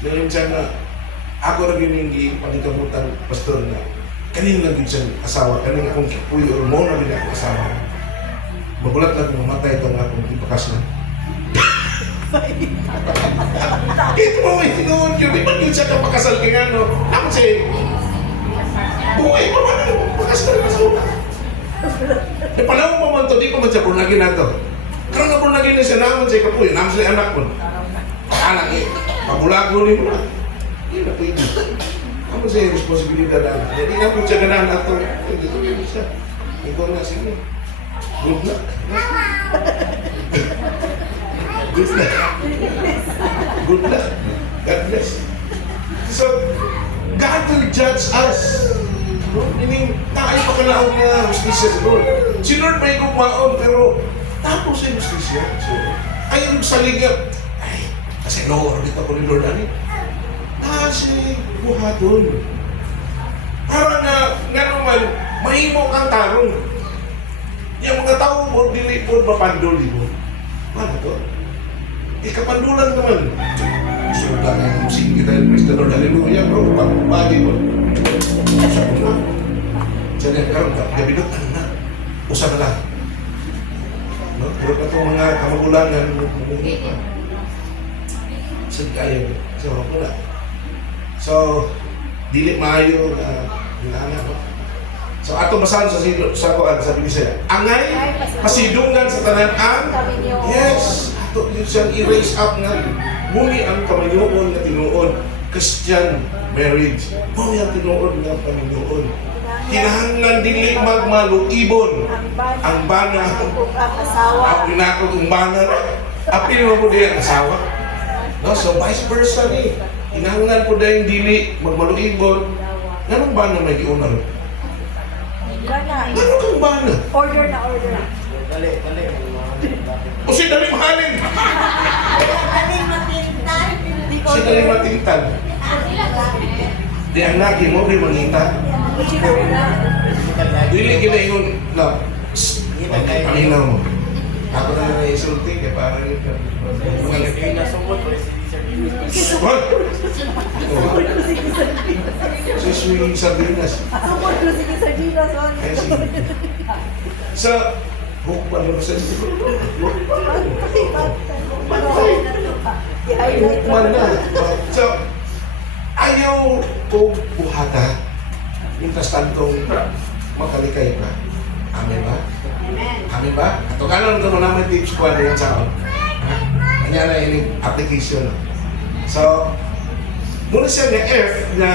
Ngayon siya na, ako rin yung panikabutan pastor na kanin lang din siyang asawa, kanin akong kipuyo, or mo na din ako asawa. Magulat lang kung mamatay itong akong ipakas na. Ito mo may tinuod yun, di ba din siya kang pakasal ka nga, no? Ako siya, buhay pa man ako, pakasal na sa una. Napalaw mo man ito, di ko man siya purnagin na ito. Karoon na purnagin na siya naman siya kapuyo, naman siya anak ko. Anak eh, pabulago rin mo na. Hindi na pwede. Ano siya yung responsibilidad na? Hindi na po siya ganahan na ito. Hindi ko yun siya. Ikaw na, sige. Good luck. Good luck. Good luck. God bless. So, God will judge us. Meaning, tayo pa kanaog na justisya sa Lord. Si Lord may kumaon, pero tapos siya justisya. So, ayaw saligap. Ay, kasi Lord, dito ko ni Lord, ano? Kasi buhaton. Para nga naman, mahimo kang tarong. Yung mga tao mo, dili po mapandol mo. Ano to? Ikapandulan naman. So, dahil ang musing kita yung Praise the Lord, hallelujah, bro, pagpapali mo. Sa ko na. Diyan yung karoon ka, gabidot, ano na? Usa na lang. No? Pero katong mga kamagulangan, hindi pa. Sige kayo. So, wala. So, dili maayo na no? So, ato basahan sa kuan sa Biblia. Angay, pasidungan sa tanan ang yes. Ato yun siyang i-raise up nga. Muli ang kamayoon na tinuod. Christian marriage. Muli ang tinuod nga kamayoon. Kinahanglan dili magmaluibon ang bana ang asawa. ang pinakog ang bana apil mo po din ang asawa, no? So vice versa ni kinahanglan po dahil dili magmaluibon. Ganun ba na may giunan? Gana. Ganun kang bana Order na order. o si dali mahalin si dali matintan di ang lagi mo rin mangita dili ginayon na paminaw mo ako na naisulti kaya parang yun what? Si swinging sardinas Sumod ko sige sa Gino, sorry. ay sige sa hook pa rin sa I-highlight man na so ayaw kong buhata mintas tantong makalikay pa. Amen ba? Amen ba? Ito ka lang ito naman tips ko ano yung sao. Kanya na yung application. So, muna siya na F na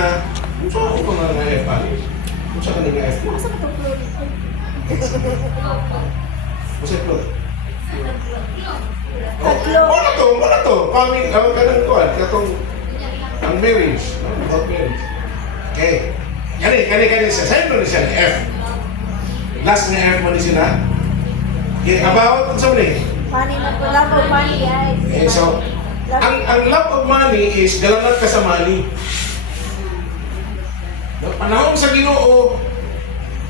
kung saan ako pa nga F pa? Kung saan ka nga F? Asa ka itong floor? Kung saan ko? Tatlo. Muna to. Paming, ka ng kuhan. Katong, ang marriage. About marriage. Okay. Kani siya. Saan mo siya ni F? Last na F mo ni sila. Okay, about, saan mo ni? Money na po. Love of money, guys. Okay, so, ang love of money is galangat ka sa money. Panahon sa Ginoo,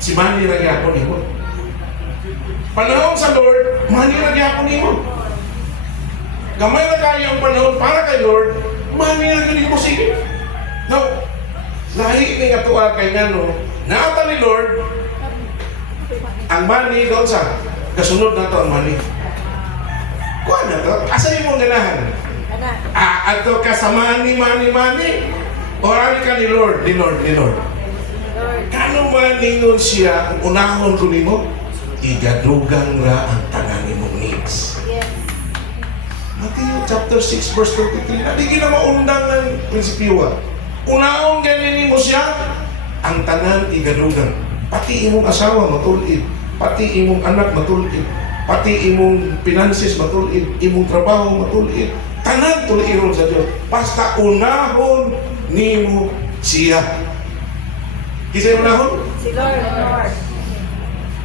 si money na gyapon nimo. Panahon sa Lord, money na gyapon nimo. Gamay na kayo ang panahon para kay Lord, money na gyapon nimo sige. Now, lahi ni atua kay ngano, naata ni Lord ang money doon sa kasunod na to ang money. Kuha na to, asa mo ganahan? Ana. Ato ka sa money. Oral ka ni Lord. Lord. Kano man ningon siya, ang unahon ko nimo, igadugang ra ang tanan nimong needs. Yes. Matthew chapter 6 verse 23, naligi na maundang ng prinsipyo. Unahon ganin mo siya, ang tanan igadugang. Pati imong asawa matulid, pati imong anak matulid, pati imong finances matulid, imong trabaho matulid, tanan tuliron sa Diyos. Basta unahon nimo siya. Kisay unahon? Si Lord.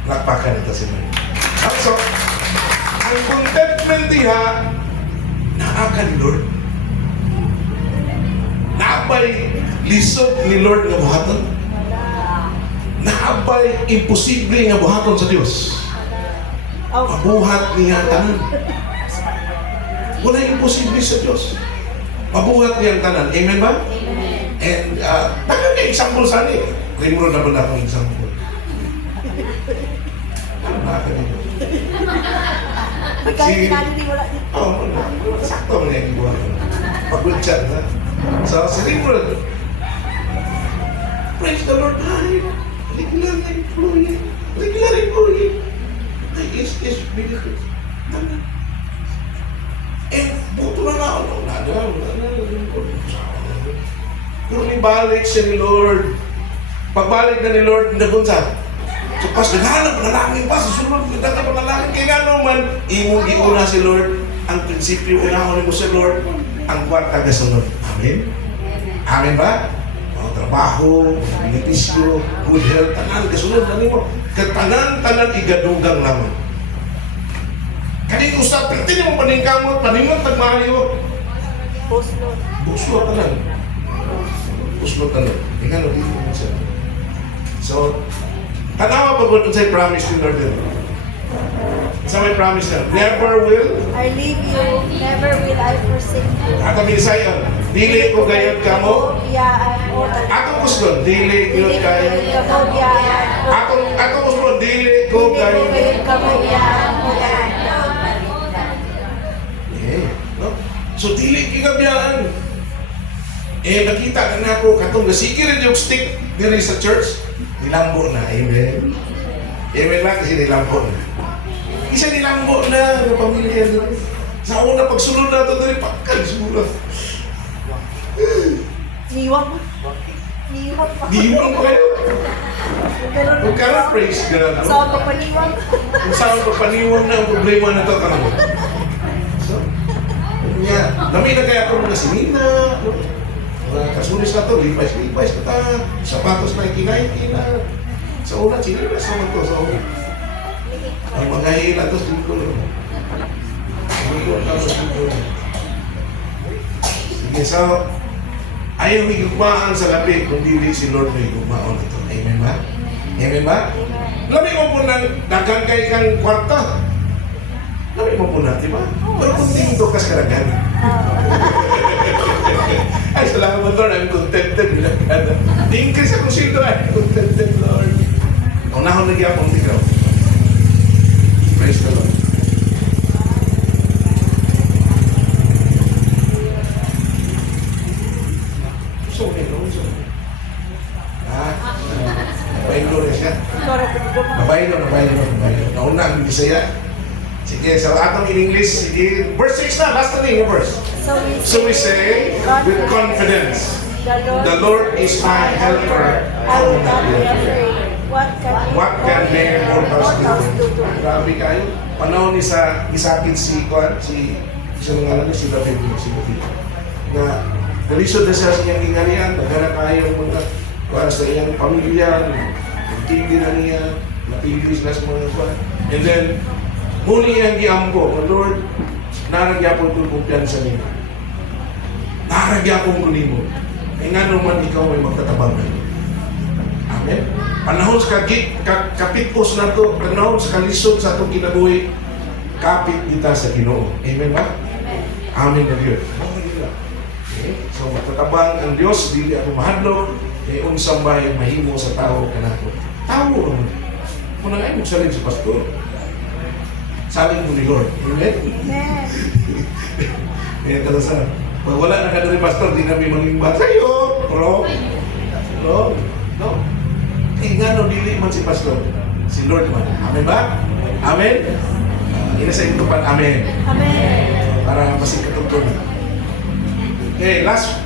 Lakpakan ito si Lord. So, ang contentment diha, naaka ni Lord. Naabay lisod ni Lord nga buhaton. Naabay imposible nga buhaton sa Diyos. Oh. Mabuhat niya tanan. Wala imposible sa Diyos. Mabuhat niya ang tanan. Amen ba? Amen. And example sa ni. Rimuro na ba na akong example? Ano ba ka dito? Kahit pinali wala din. Oo, sakto mo na yung ibuhan. Pag-good chat na. So, si Rimuro, praise the Lord, ay, regular employee. Ay, is bigat. Buto na ako. Pero may balik siya ni Lord. Pagbalik na ni Lord, nagunsa. So, pas naghanap, panalangin pa, susunod, naghanap panalangin. Kaya nga naman, imong giuna si Lord, ang prinsipyo, unahon mo si Lord, ang kwarta gasunod. Amen? Amen ba? O, trabaho, benepisyo, good health, tanan, gasunod na mo. Tanan, igadugang naman. Kanin usap, pwede mo paningkamot, paningon, tagmayo. Post-Lord. Buslo tanan. Buslo tanan. Ikaw na dito mo siya. So, tanawa pa po sa'y promise ni Lord din. Sa may promise na, never will, I leave you, never will I forsake you. at ang Bisayan, dili ko gayod ka mo, Biyaan mo. atong gusto, dili yun kayo. Kamo biyaan mo. Atong gusto, dili ko Hindi ko gayod. kayo kamo biyaan mo. So dili kigabiyaan. Nakita ka na ako katong sige rin yung stick diri sa church. Nilambo na, amen. Amen lang kasi nilambo na. Isa nilambo na ng pamilya diri. Sa una pagsulod na ito diri pagkal siguro. Niwang pa. Diwan ko kayo. Pero Huwag ka na praise God. sa ako paniwang. Kung saan pa paniwang na ang problema na ito ka naman. So, Nami na kaya ako mga simina, mga kasulis na to, lipais ka ta, sapatos na ikinaiki na. Sa una, sinilas naman to sa una. Ang mga hila to, singkulo. Singkulo na to, singkulo. Sige, so, ayaw higugmaan sa labi kung dili si Lord may higugmaan ito. Amen ba? Amen ba? Labi mo po na dagang kay kang kwarta. Labi mo po na, di ba? Pero kung tingin kas karagan. Ay, salamat Lord, I'm contented. Increase ako sito, I'm contented, Lord. Unahon na gyapon ikaw. Praise the Lord. So, nabaylo rin siya. Nabaylo. Nauna ang Bisaya. Sige, so atong in English, sige. Verse 6 na, last na yung verse. So we say, with confidence, the Lord is my helper. I will not be afraid. What can man or house do? Grabe kayo. Panahon ni sa isakit si Kwan, si mga alam si David, na nalisod na siya sa iyang ingarian, naghanap kayo mga para sa iyang pamilya, nagtindi na niya, napili sila sa mga Kwan. And then, muli ang giampo, Lord, naragyapon kong kumpiyansa niyo. Naragyapon ko nimo. E nga naman ikaw may magtatabang na. Amen? Panahon sa kapitpos na to, panahon sa kalisod sa itong kinabuhi, kapit kita sa Ginoo. Amen ba? Amen na Diyos. Okay? So matatabang ang Diyos, dili ako mahadlok, kay unsang bahay mahimo sa tao kanako. Tao naman. Kung nang ay magsalin si pastor, saling mo ni Lord. Amen? Amen. Kaya talaga, pag wala na ka na pastor, di namin mangimbag sa'yo. Bro? No? Eh nga no, dili man si pastor. Si Lord man. Amen ba? Amen? Ina sa ito pa, amen. Amen. Para masikatugtog. Okay, last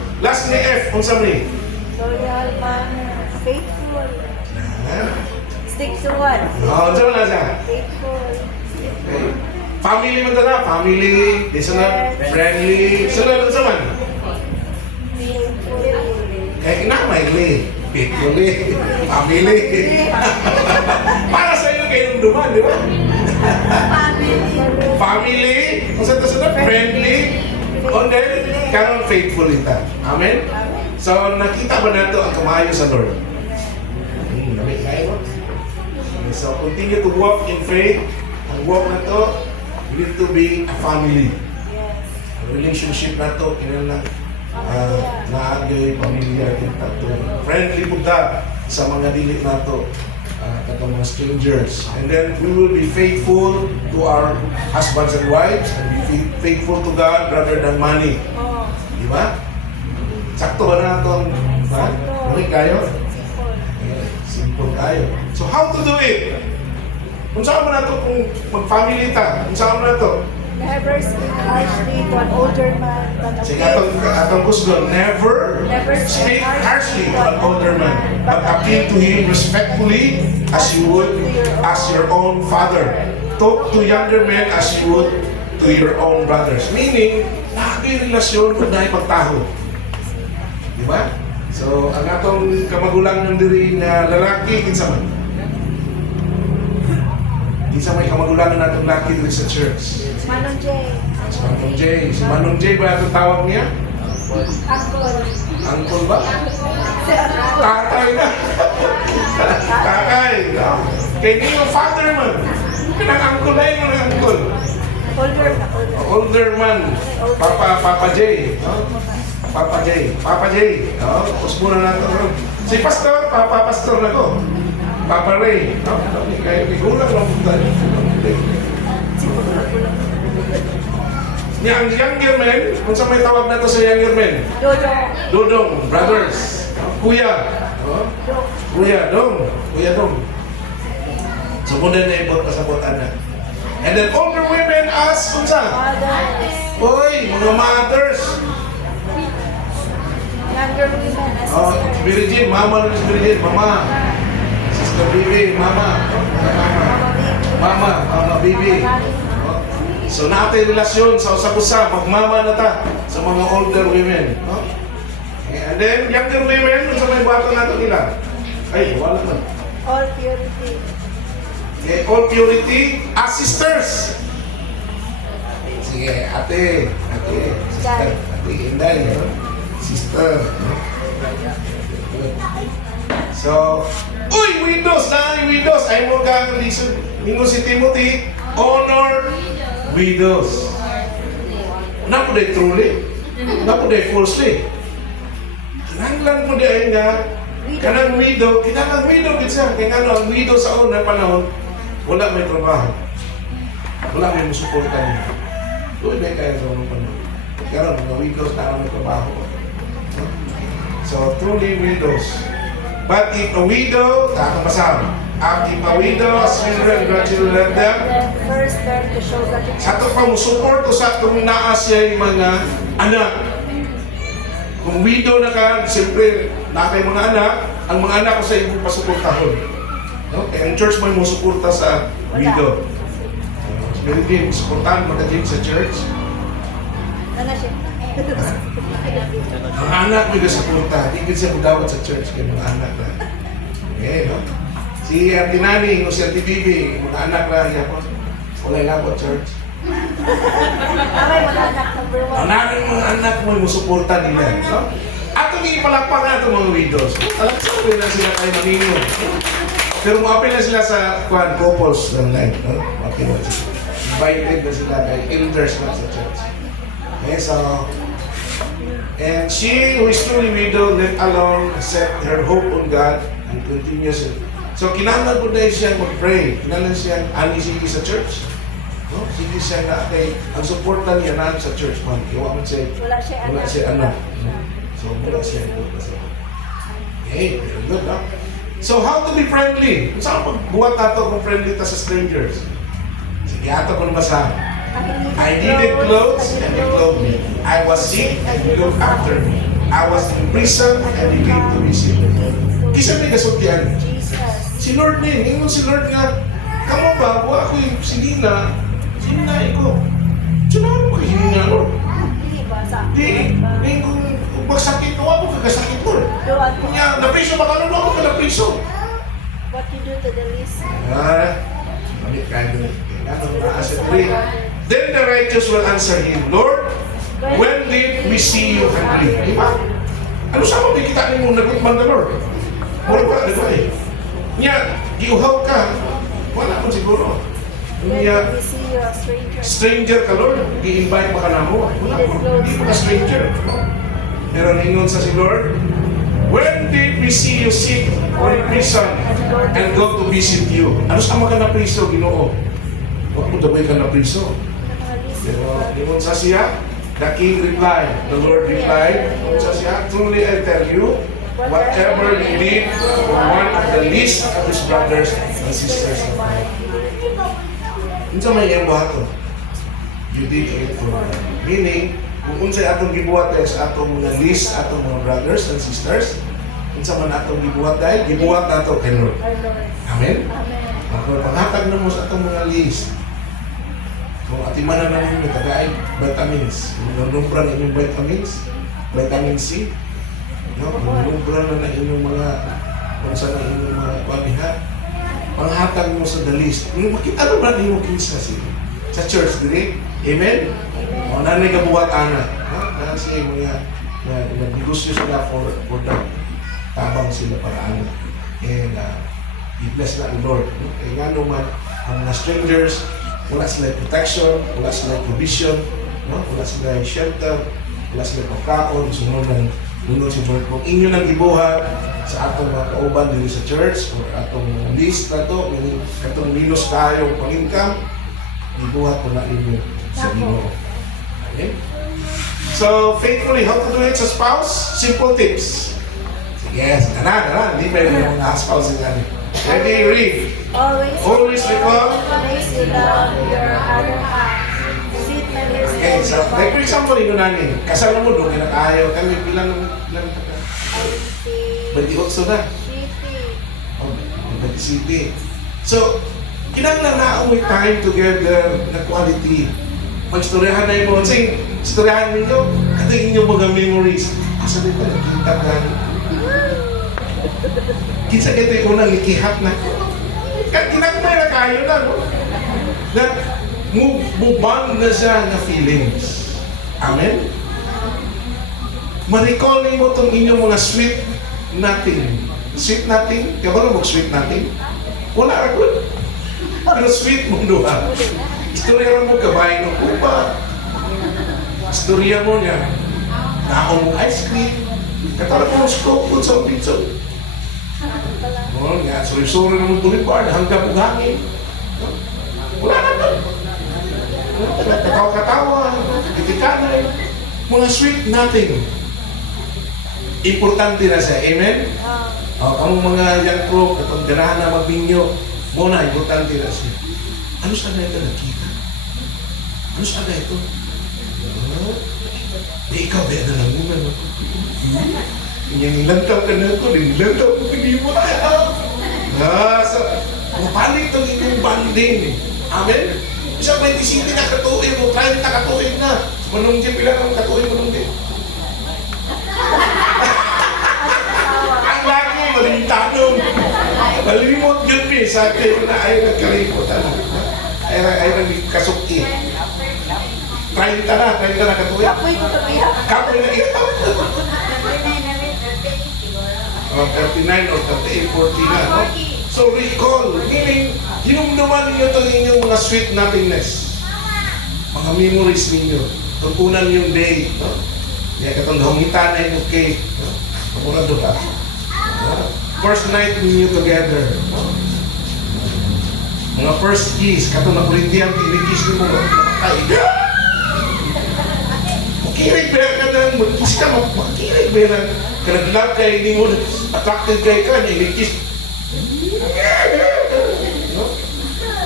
ni F, kung saan ni? Loyal, manner, faithful. Stick to what? Saan na siya? Faithful. Okay. Family man na, family, di sana, friendly, sana sa man. Faithful. Kaya kinamay, faithfully, family. Para sa iyo kayong duman, di ba? Family, kung saan na, friendly, and then, kang faithful ita. Amen? So, nakita ba nato ang kamayo sa Lord? Namit kayo. So, continue to walk in faith. Ang walk na to, we need to be a family. Yes. Ang relationship na to, kailangan naagay pamilya kita to. Friendly po ta sa mga dili na to, katong mga strangers. And then, we will be faithful to our husbands and wives and be faithful to God rather than money. Oh. Di ba? Sakto ba na itong Mali kayo? Simple kayo. So how to do it? Kung saan mo na ito kung mag-family ta? Kung saan mo na ito? Never speak harshly to an older man than a Sige, babe. atong gusto, never speak harshly to an older man, but appeal to him respectfully as you would as your own father. Talk to younger men as you would to your own brothers. Meaning, lagi relasyon kung dahil pagtaho. Di ba? So, ang atong kamagulang ng diri na lalaki, kinsa man. Kinsa may kamagulangan natong lalaki diri sa church. Manong Jay. Si Manong Jay. Si Manong Jay ba itong tawag niya? Uncle. Uncle ba? Tatay na. Tatay. No? Kaya hindi yung father man. Pinang-uncle na yun yung uncle. Older na. Older man. Papa J. No? Papa J. No? Tapos muna natin. Si Pastor, Papa Pastor na ko. Papa Ray. No? Kaya may gulang lang po tayo. Yang younger men, kung sa may tawag na to sa younger men, Dodo. Dodong, brothers, kuya, oh, kuya, dong, so muna na ibot pasabotan na. And then older women as, unsa? Mothers. Oy, mga mothers. Younger women as Oh, sisters. Virgin, mama na Virgin, mama. Sister Bibi, mama. Mama, Bibi. Oh. So natin relasyon sa usap-usap, magmama na ta sa mga older women. No? And then, younger women, kung sa may bata nato nila. Ay, wala na. All purity. Okay, all purity as sisters. Sige, ate, sister, ate Inday, no? Sister. No? So, uy, widows, ay mo kang listen. Ningo si Timothy, honor widows. Na po day truly, na po day falsely. Kinanglan mo day nga, kanang widow, kinanglan widow kitsa. Kaya nga ang widow sa unang panahon, wala may trabaho. Wala may musuportan niya. Doon na kaya sa unang panahon. Kaya mga widows na may trabaho. So, truly widows. But if a widow, kakapasama. If a widow, children, grandchildren, them, Then first learn to show gratitude. sa ito pa mo support ko sa itong naas siya yung mga anak. Kung widow na ka, siyempre, nakay mga anak, ang mga anak ko sa iyo pasuportahon. No? Kaya ang church mo yung suporta sa widow. Pero din, suportahan mo na din sa church. Ano siya? Ang anak mo yung suporta, hindi siya magdawat sa church kaya mga anak na. Okay, no? Si Auntie Nani o si Auntie Bibi, mga anak na yan po. Wala nga po church. Amay mga anak number Ang 1. namin mga anak mo yung suporta nila. No? At kung ipalakpak na ito mga widows, talagsabi na sila kayo manino. Pero maapil na sila sa couples ng life. No? Maapil na sila. Invited na sila kay elders na sa church. Okay, so, and she who is truly widow, let alone set her hope on God and continues it. So, kinahanglan po dahil siya mag-pray. Kinahanglan siya sige sa church. No? Sige siya na kay ang suporta niya na sa church man. Iwa man siya, Wala siya wala anak. siya anak. No? So, wala siya anak. Okay, very good. No? So, how to be friendly? Kung saan pagbuhat nato kung friendly ta sa strangers? Sige, ato ko masabi. I needed clothes and they clothed me. I was sick and they looked after me. I was in prison and they came to visit me. Kisa may kasutyan. Jesus. Si Lord din, ingon si Lord nga, kamo ba, buha ako yung sinina ko. Sinaro mo hinina, Lord? Hindi ba sa Di, kung magsakit ko, ako kagasakit, Lord. Doon. Kanya, napriso ba ka nun ako ka napriso? What you do to the least. Mabit ka doon. Then the righteous will answer him, Lord, when did we see you hungry? Di ba? Ano sa mga kita ni mo nagutman na, Lord? Wala pa, di ba eh? Nya, giuhaw ka, wala po siguro. When Nya, we see you a stranger. stranger ka, Lord, i-invite pa ka na mo. Wala po, hindi mo ka stranger. Pero ningon sa si Lord, when did we see you sick or in prison and go to visit you? Ano sa mga ka na priso, Ginoo? Huwag mo dabay ka na priso. Pero ningon sa siya, the king replied, the Lord replied, ningon sa siya, truly I tell you, whatever you did for one of the least of his brothers and sisters of mine. Unsa may iyang buhaton? You did it for me. Meaning, kung unsay atong gibuhat dahil sa atong mga least, atong mga brothers and sisters, unsa man atong gibuhat dahil, gibuhat nato kay Lord. Our Lord. Amen? Amen. Ako panghatag na mo sa atong mga least. Kung atimanan na ninyo tagaay vitamins, kung nanumbran inyong vitamins, vitamin C, no? Kung nanumbran na inyong mga, kung saan na inyong mga pamiha, panghatag mo sa the least. Kung makita na ba ninyo kinsa sa church, dili? Amen? O nanay kabuhat ana. Kasi mga negosyo sila for that. Tabang sila para ana. And i-bless na ang Lord. No? Kaya nga naman, ang mga strangers, wala sila protection, wala sila provision, no? Wala sila shelter, wala sila pagkaon, sunod si Lord. Kung inyo nang ibuhat sa atong mga kauban dito sa church, or atong list na to, katong minus tayo pang-income, ibuhat ko na inyo sa Ginoo. Okay? So, faithfully, how to do it sa spouse? Simple tips. Sige, tara. Hindi pa yung mga spouse nga. Ready, read. Always recall. Always love your other half. Sit na rin Okay, so, like for example, yung nanin, kasama mo doon, kinakayaw, kami bilang bati-otso na. City. So, kinahanglan na ang may time together na quality. Magstoryahan na yung mga sing, istoryahan ninyo, at yung inyong mga memories. Asa rin pa nakita ka? Kinsa ito yung unang ikihat na. Kinagmay na kayo na, no? Na mubang na siya na feelings. Amen? Ma-recall mo itong inyong mga sweet nothing. Sweet nothing? Kaya ba mag-sweet nothing? Wala ako. Pero sweet mo doon. Istorya mo kabahay ng kupa. Istorya mo niya. Naong mong ice cream. Katala mo stroke food sa pizza. Nga, sorry-sorry naman tulipar. Hanggang mong hangin. Wala na doon. Katawa-katawa. Itikanay. Mga sweet nothing. Importante na siya. Amen? Ang mga young pro, kapag ganahan na magbinyo, muna, importante na siya. Ano sa na ito nakita? Ano sa na ito? Ikaw, ba na lang muna, no? Nilantaw ka na ito, nilantaw ko, hindi mo. So, mapalit ang inyong banding. Amen? Isa 27 na katuin mo, 30 katuin na. Manunggi, pila ang katuin manunggi? Maling tanong. Malimot yun, Pi. Sa akin na ay nagkalimutan. Ay nagkasuki. 30 na katuya. Kapoy ko katuya. Kapoy na ito. 39 or 38, 40 na. No? So recall. Meaning, hinumduman ninyo itong inyong mga sweet nothingness. Mga memories ninyo. Tungkunan yung day. No? Kaya katong hungitan na yung cake. No? Kapuna doon ka. First night ninyo together. Mga first kiss, kato na Korintian, kinikis nyo mo, nakakay. Makirig ba ka na, mag-kiss ka, makirig ba na, kanag-love kay, hindi mo, attracted kay ka, kinikis.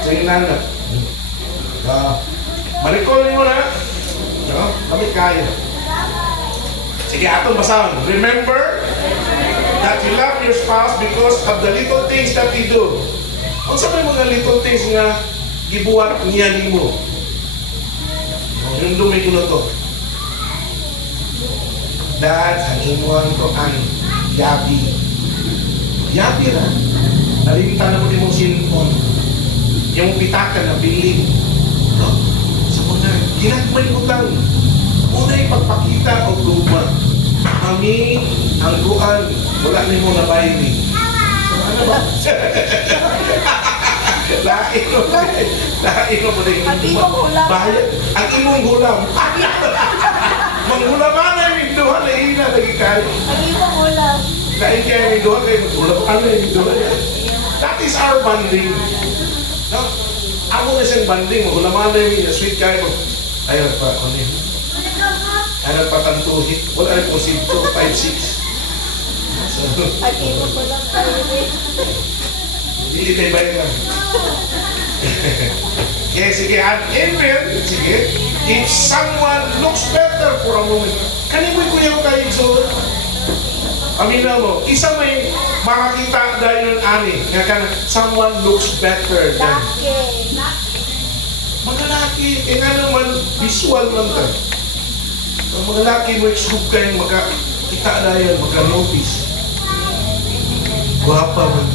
So yun na. Malikol mo na, kami kaya. Sige, atong basahan. Remember that you love your spouse because of the little things that he do. Kung sa may mga little things nga gibuhat niya ni mo. Yung dumi ko na to. Dad, ang imuan to ang yabi. Yabi na. Nalimta na mo din mong sinpon. Yung pitakan na biling. No? So mga ginagmay utang. Una'y pagpakita o luma. Kami, ang guan, wala ni mo na bayani. Ano ba? Lain mo din. Ang imong hulam. Bayad. Ang imong hulam. Manghulaman na yung duha na hina lagi kayo. Ang imong ulam. Dahil kaya yung duha kayo, maghulaman na yung duha. That is our bonding. No? Ako na siyang banding, maghulaman na yung sweet kayo. Ayaw pa, ano yun? Ayaw pa tantuhin. Wala rin po sinto, 5-6. So, Ang imong ulam tayo rin. hindi tayo bayan lang. Okay, sige, at April, sige, if someone looks better for a moment, kanimoy kuya ko kayo, so, amina mo, isa may makakita dahil yung ani, nga ka someone looks better than. Laki. Mga laki, kaya nga naman, visual man ta. Ang mga laki mo, exhub kayo, makakita dahil, maka-notice. Guwapa man.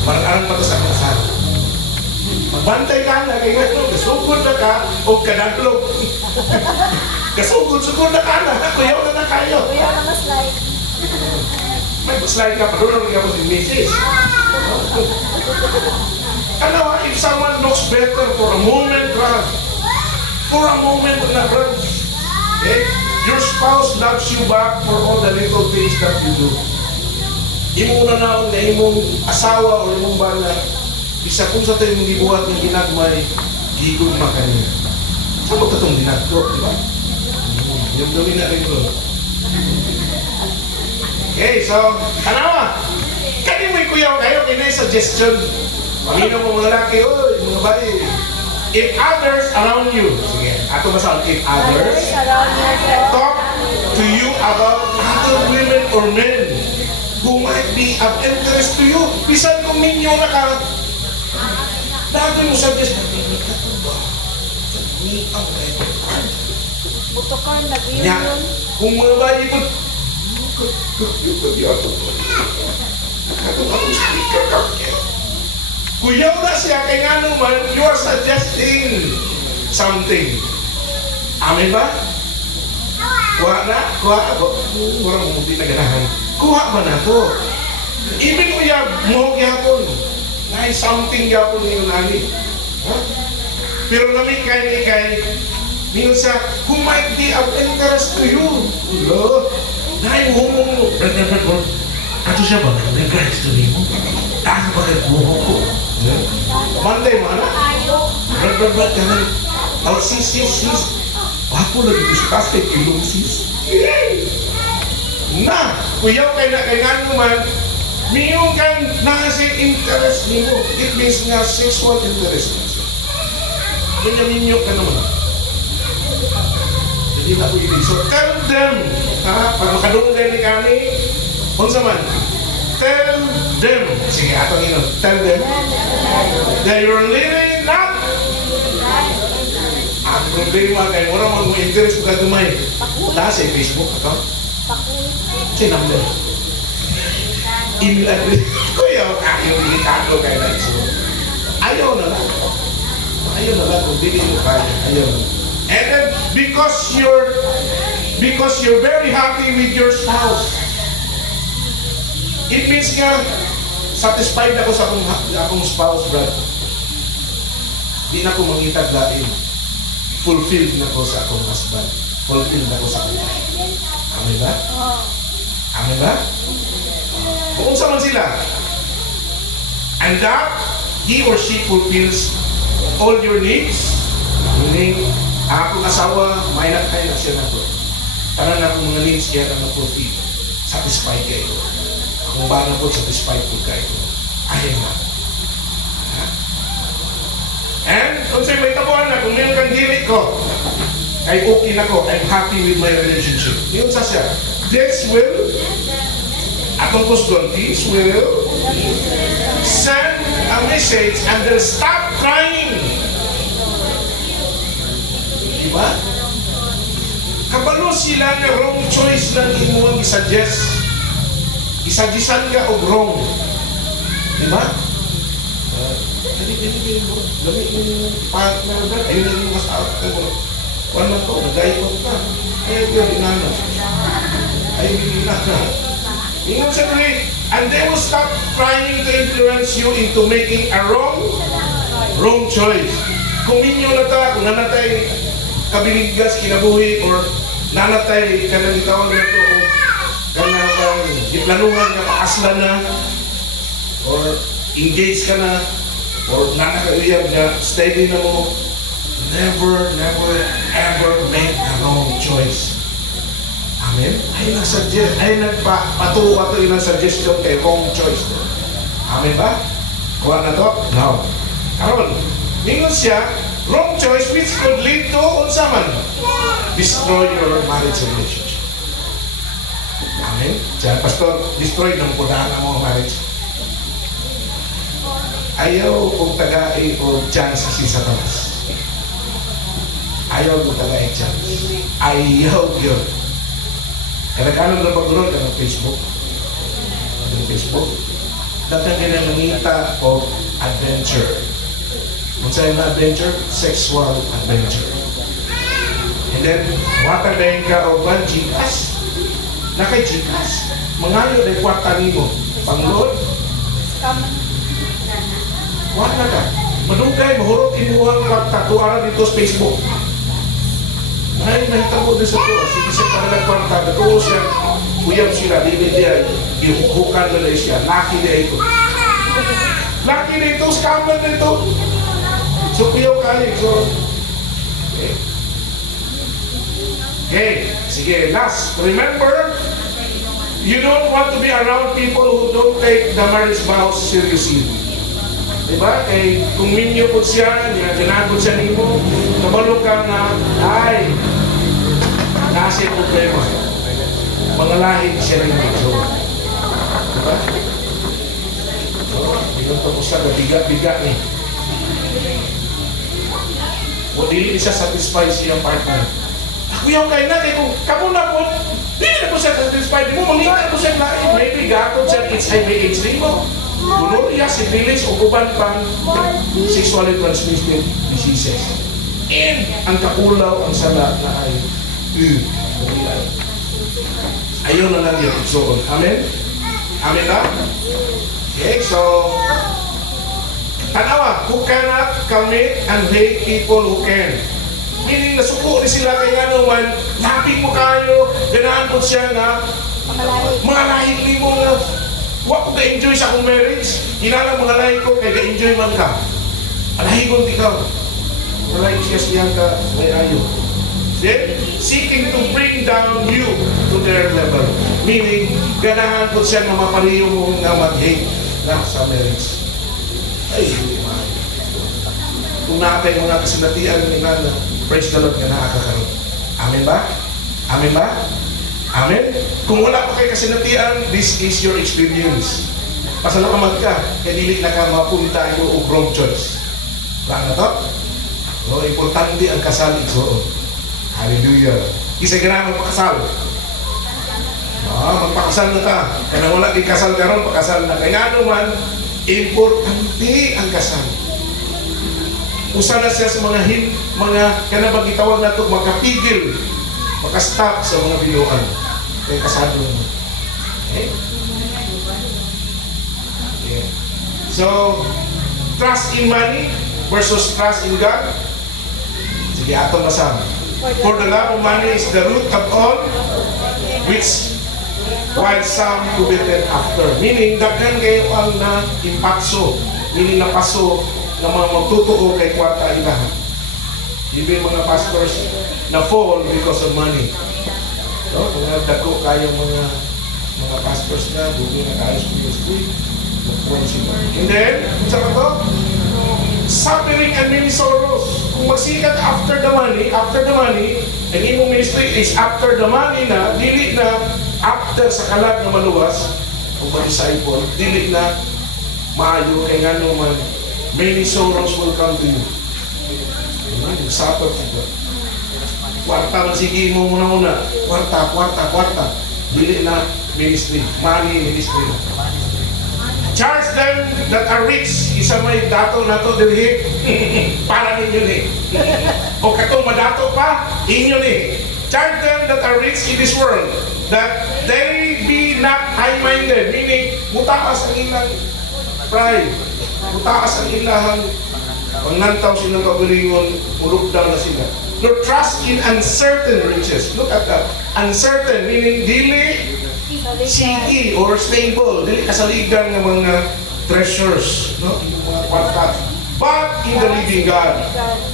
Parang pa sa kasal. Magbantay ka na, kaya nga, kasugod na ka, o kadaglog. Kasugod na ka na, kuyaw na kayo. Kuya na mas like. May slide ka, parulang ka mo si Mrs. Ano, if someone looks better for a moment, brad, for a moment na, brad, okay? Your spouse loves you back for all the little things that you do. Imong unanaon na imong asawa o imong bana, bisa kung sa tayo mong gibuhat ng ginagmay, gigod makanya. Sa mo itong dinagko, di ba? Yung dumi na rin ko. Okay, so, tanawa. Kani mo'y kuyaw kayo, kinay suggestion. Pamino mo mga laki, oy, mga bayi. If others around you, sige, ato masaon, if others around yourself, talk to you about other women or men who might be of interest to you, bisan kung ninyo naka, dati mo suggest, ito ba? Ni ang kayo. butukan, Nya, nag-iyon. kung mga bayi po, kuyaw na siya, kaya nga naman, you are suggesting something. Amin ba? Kuha na? Kuha? Murang bumuti na ganahan. Kuha ba na to? Ibig mo ya, mo yapon. Nay, something yapon niyo nani. Ha? Pero namikay, mingon sa, who might be of interest to you. Ulo, nay, humong mo. Ato siya ba? Nag-interest to mo? Taka ba kayo buho ko? Monday mo, ano? Brad, ganun. Oh, sis. Wapo lagi ko sa kasket, ilong sis. Na, kuyaw kay nga naman, mayroon kang nasa interest mo. It means nga sexual interest na siya. Ganyaminyo ka naman. Hindi na ko yun. So tell them, ha, pag makadunggan ni kami, unsa man, tell them, sige, atong ino, tell them, that you're living not. Ang problema kay mura mo interest ko kagumay. Taas sa Facebook account. Say number. Email address. Kuya, yung delikado kay na iso. Ayaw na lang. Ayaw na lang. Kung bigyan mo kaya, ayaw na. And then, because you're very happy with your spouse, it means nga, satisfied ako sa akong spouse, brad. Di na ko mangitag lain. Fulfilled na ko sa akong husband. Fulfilled na ko sa akong wife. Amin ba? Amin ba? Kung sa man sila. And that, he or she fulfills all your needs. Meaning, akong asawa, may nakay na siya na to. Tanan na akong mga needs kaya na fulfill. Satisfied kayo. Akong bana po, satisfied po kayo. Ayaw na. And, kung sa'yo may tabuhan na, kung mayroon kang dili ko, ay okay na ko, I'm happy with my relationship. Yun sa siya. This will, atong kusgon, this will send a message and they'll stop crying. Diba? Kabalo sila na wrong choice lang imuang isuggest. Isuggestan ka o wrong. Diba? Dali mo. Dali mo yung partner na. Ayun na yung masaot ka mo. Wala to, nag-ipon ka. Ayaw yung inana. Ayaw yung inana. Ingat sa tuloy. And they will stop trying to influence you into making a wrong choice. Kung ninyo na ta, kung nanatay kabiligas, kinabuhi, or nanatay ka nang itawag na to, o kanang iplanuhan na pakaslan na, or engage ka na, or nakakauyab na steady na mo, never, ever make a wrong choice. Amen? Ay nagsuggest, ay nagpatuwa ito yung suggestion kay wrong choice. Amen ba? Kuha na to? No. Karon, mingon siya, wrong choice which could lead to unsa man? Destroy your marriage relationship. Amen? Diyan, Pastor, destroy ng pudahan ang mga marriage. Ayaw kong tagai o chance si Satanas. Ayaw kong tagai chance. Ayaw yun. Kadang-kadang na pag-roll ka ng Facebook. Ng Facebook. Dapat ka na mangita o adventure. Kung sa'yo na adventure, sexual adventure. And then, watabayin ka o ba, Gcash? Na kay Gcash. Mangayo na kwarta ni mo. Pang-load. Wala ka. Manugay, mahurot imuhang pagtatuaran dito sa Facebook. Ngayon, nahitabo din sa to. Sige siya para nagkwarta. Dito siya, kuyab sila, di niya, ihukukan na siya. Laki na ito. Laki na ito, scammer na ito. So, kuyaw kayo. So, Okay, sige, last. Remember, you don't want to be around people who don't take the marriage vows seriously. Diba? Kay kung minyo po siya, ginagod siya nimo, kabalo ka na, ay, nasa yung problema. Mga lahi siya rin ito. Diba? Binunto ko siya, biga-biga ni. O dili siya satisfied siyang partner. Ako yung kayo na, kaya kung kamo na po, hindi na po siya satisfied. Di mo, mangingat po siya lain. Maybe gatod siya HIV/AIDS rin mo. Gonorrhea, syphilis, o uban pang sexually transmitted diseases. And ang kakulaw, ang sala na ay ayaw na lang yung ibsoon. Amen? Amen na? Okay, so tanawa, who cannot commit and hate people who can. Meaning, nasuko ni sila kay nga naman, laping mo kayo, ganahan po siya nga, mga lahi ni mo nga, wa ko ka-enjoy sa akong marriage, hinalang mga lahi ko, kaya ka-enjoy man ka. Alahigon ikaw. Wala yung siya ka, may ayo. Then, seeking to bring down you to their level. Meaning, ganahan po siya nga mapariyo mo nga mag-hate na sa marriage. Ay, hindi man. Kung nakatay mga kasinatian ni Nana, praise the Lord nga nakakaroon. Amen ba? Amen ba? Amen? Kung wala pa kayo kasinatian, this is your experience. Pasalamat ka, kaya dili na ka mapunta yung wrong choice. Wala na to? So, importante ang kasal igsoon. Hallelujah. Isa ka na magpakasal. Magpakasal na ka. Kaya wala di kasal ka ron, pakasal na. Kaya ano man, importante ang kasal. Usa na siya sa mga kanabang itawag na ito, makapigil, makastop sa mga binuan. Kaya kasado mo. Okay? Yeah. So, trust in money versus trust in God. Sige, atong basama. For the love of money is the root of all, which while some coveted after. Meaning, daghan kayo ang na-impakso. Meaning, napaso na mga magtutuo kay kwarta ilahan. Ibig mga pastors na fall because of money. No? Kung nagdako kayong mga pastors na, buti na kayo sa ministry, mag-fall sila. And then, sa to? Suffering and many sorrows. Kung magsikat after the money, ang imong ministry is after the money na, dili na after sa kalag na maluwas, kung ma-disciple, dili na maayo, kay nga naman, many sorrows will come to you. Suffer for God. Kwarta man sige mo muna. Kwarta. Dili na ministry. Money ministry. Charge them that are rich. Isa may dato na to dili. Para ninyo ni. O katong madato pa, inyo ni. Charge them that are rich in this world, that they be not high-minded. Meaning, mutaas ang ilang pride. Mutaas ang ilang pangnantaw silang kabulingon, ulugdang na sila. No trust in uncertain riches. Look at that. Uncertain, meaning dili sigi or stable. Dili kasaligan ng mga treasures, no? Yung mga kwarta. But in the living God,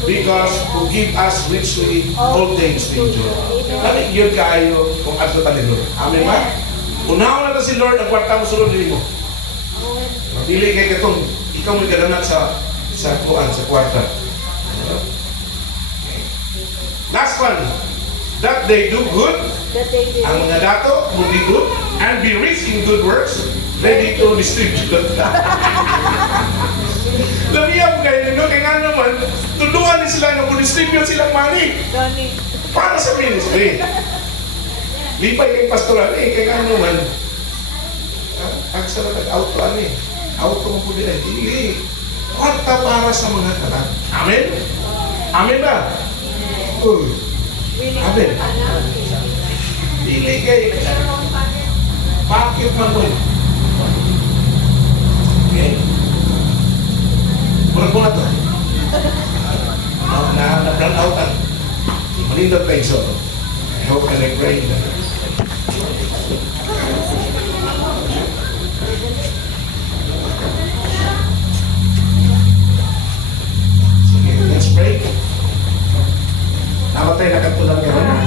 because to give us richly all things to enjoy. Kami yun kaayo kung ato tanin Lord. Amen ba? Unaw na si Lord ang kwarta mo sulod dili mo. Dili kay katong ikaw may kadanat sa kwarta. Last one, that they do good, ang mga dato will be good, and be rich in good works, ready to distribute. Lamiyam kayo nyo, kaya nga naman, tuduan din sila na distribute silang money para sa ministry. Lipay kay pastoral, kaya nga naman, ang sarap auto auto mo po din hindi. Kwarta para sa mga kanan. Amen? Amen ba? Amen. Dili kay bakit man mo? Okay. Murag mo na to. Na-brown out. Malindot kayo so. I hope and I pray that let's pray. Namatay na katulang gano'n.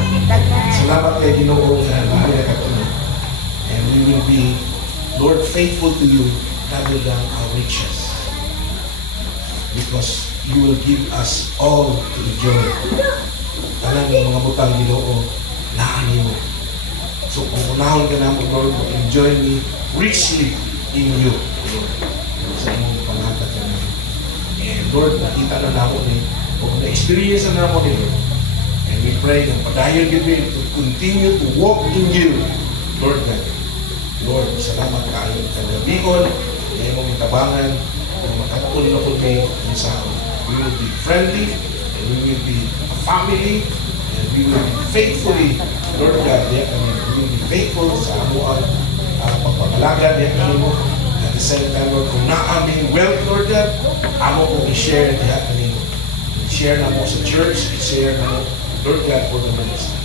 faithful to you rather than our riches. Because you will give us all to enjoy. Tanan ng mga butang Ginoo, naan mo. So kung unahon ka naman, Lord, enjoy me richly in you. Lord. Sa imong pangatag ka namin. And Lord, nakita na namin ni, o na-experience na namin ni Lord. And we pray na padayon gid to continue to walk in you, Lord God. Lord, salamat kayo sa gabion, na imong itabangan, na makatun na po ni sa we will be friendly, and we will be a family, and we will be faithfully, Lord God, we will be faithful sa amuang pagpapalaga niya kanimo. At the same time, Lord, kung naaming wealth, Lord God, amo kong i-share niya kanimo. I-share na mo sa church, i-share na mo, Lord God, for the ministry.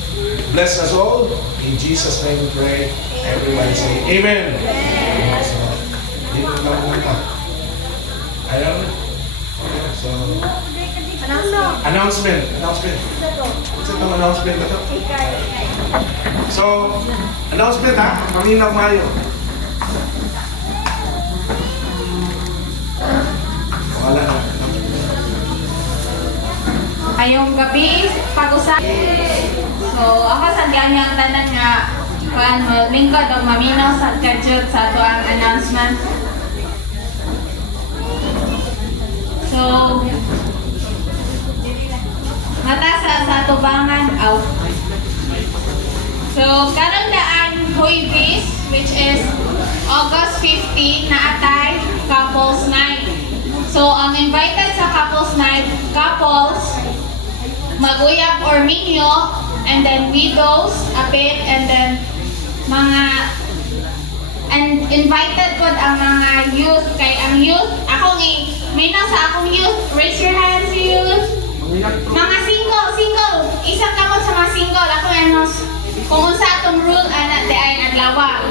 Bless us all. In Jesus' name we pray. Everybody say Amen. So, dito lang muna. Ayaw. So, announcement. What's itong announcement na ito? So, announcement ha. Paminaw Mayo. Wala na. Ayong gabi, pag-usapan. So, ako sa ganyang tanan nga lingkod o maminaw sa gadget sa ito ang announcement. So, matasa sa tubangan out. So, karon na ang Huibis, which is August 15 na atay couples night. So, ang invited sa couples night, couples, maguyab or minyo, and then widows, apit, and then and invited po ang mga youth, kay ang youth, may nasa akong youth, raise your hands youth. Mga single, isa ka mo sa mga single, ako kung unsa atong rule, anak, di ay adlawa.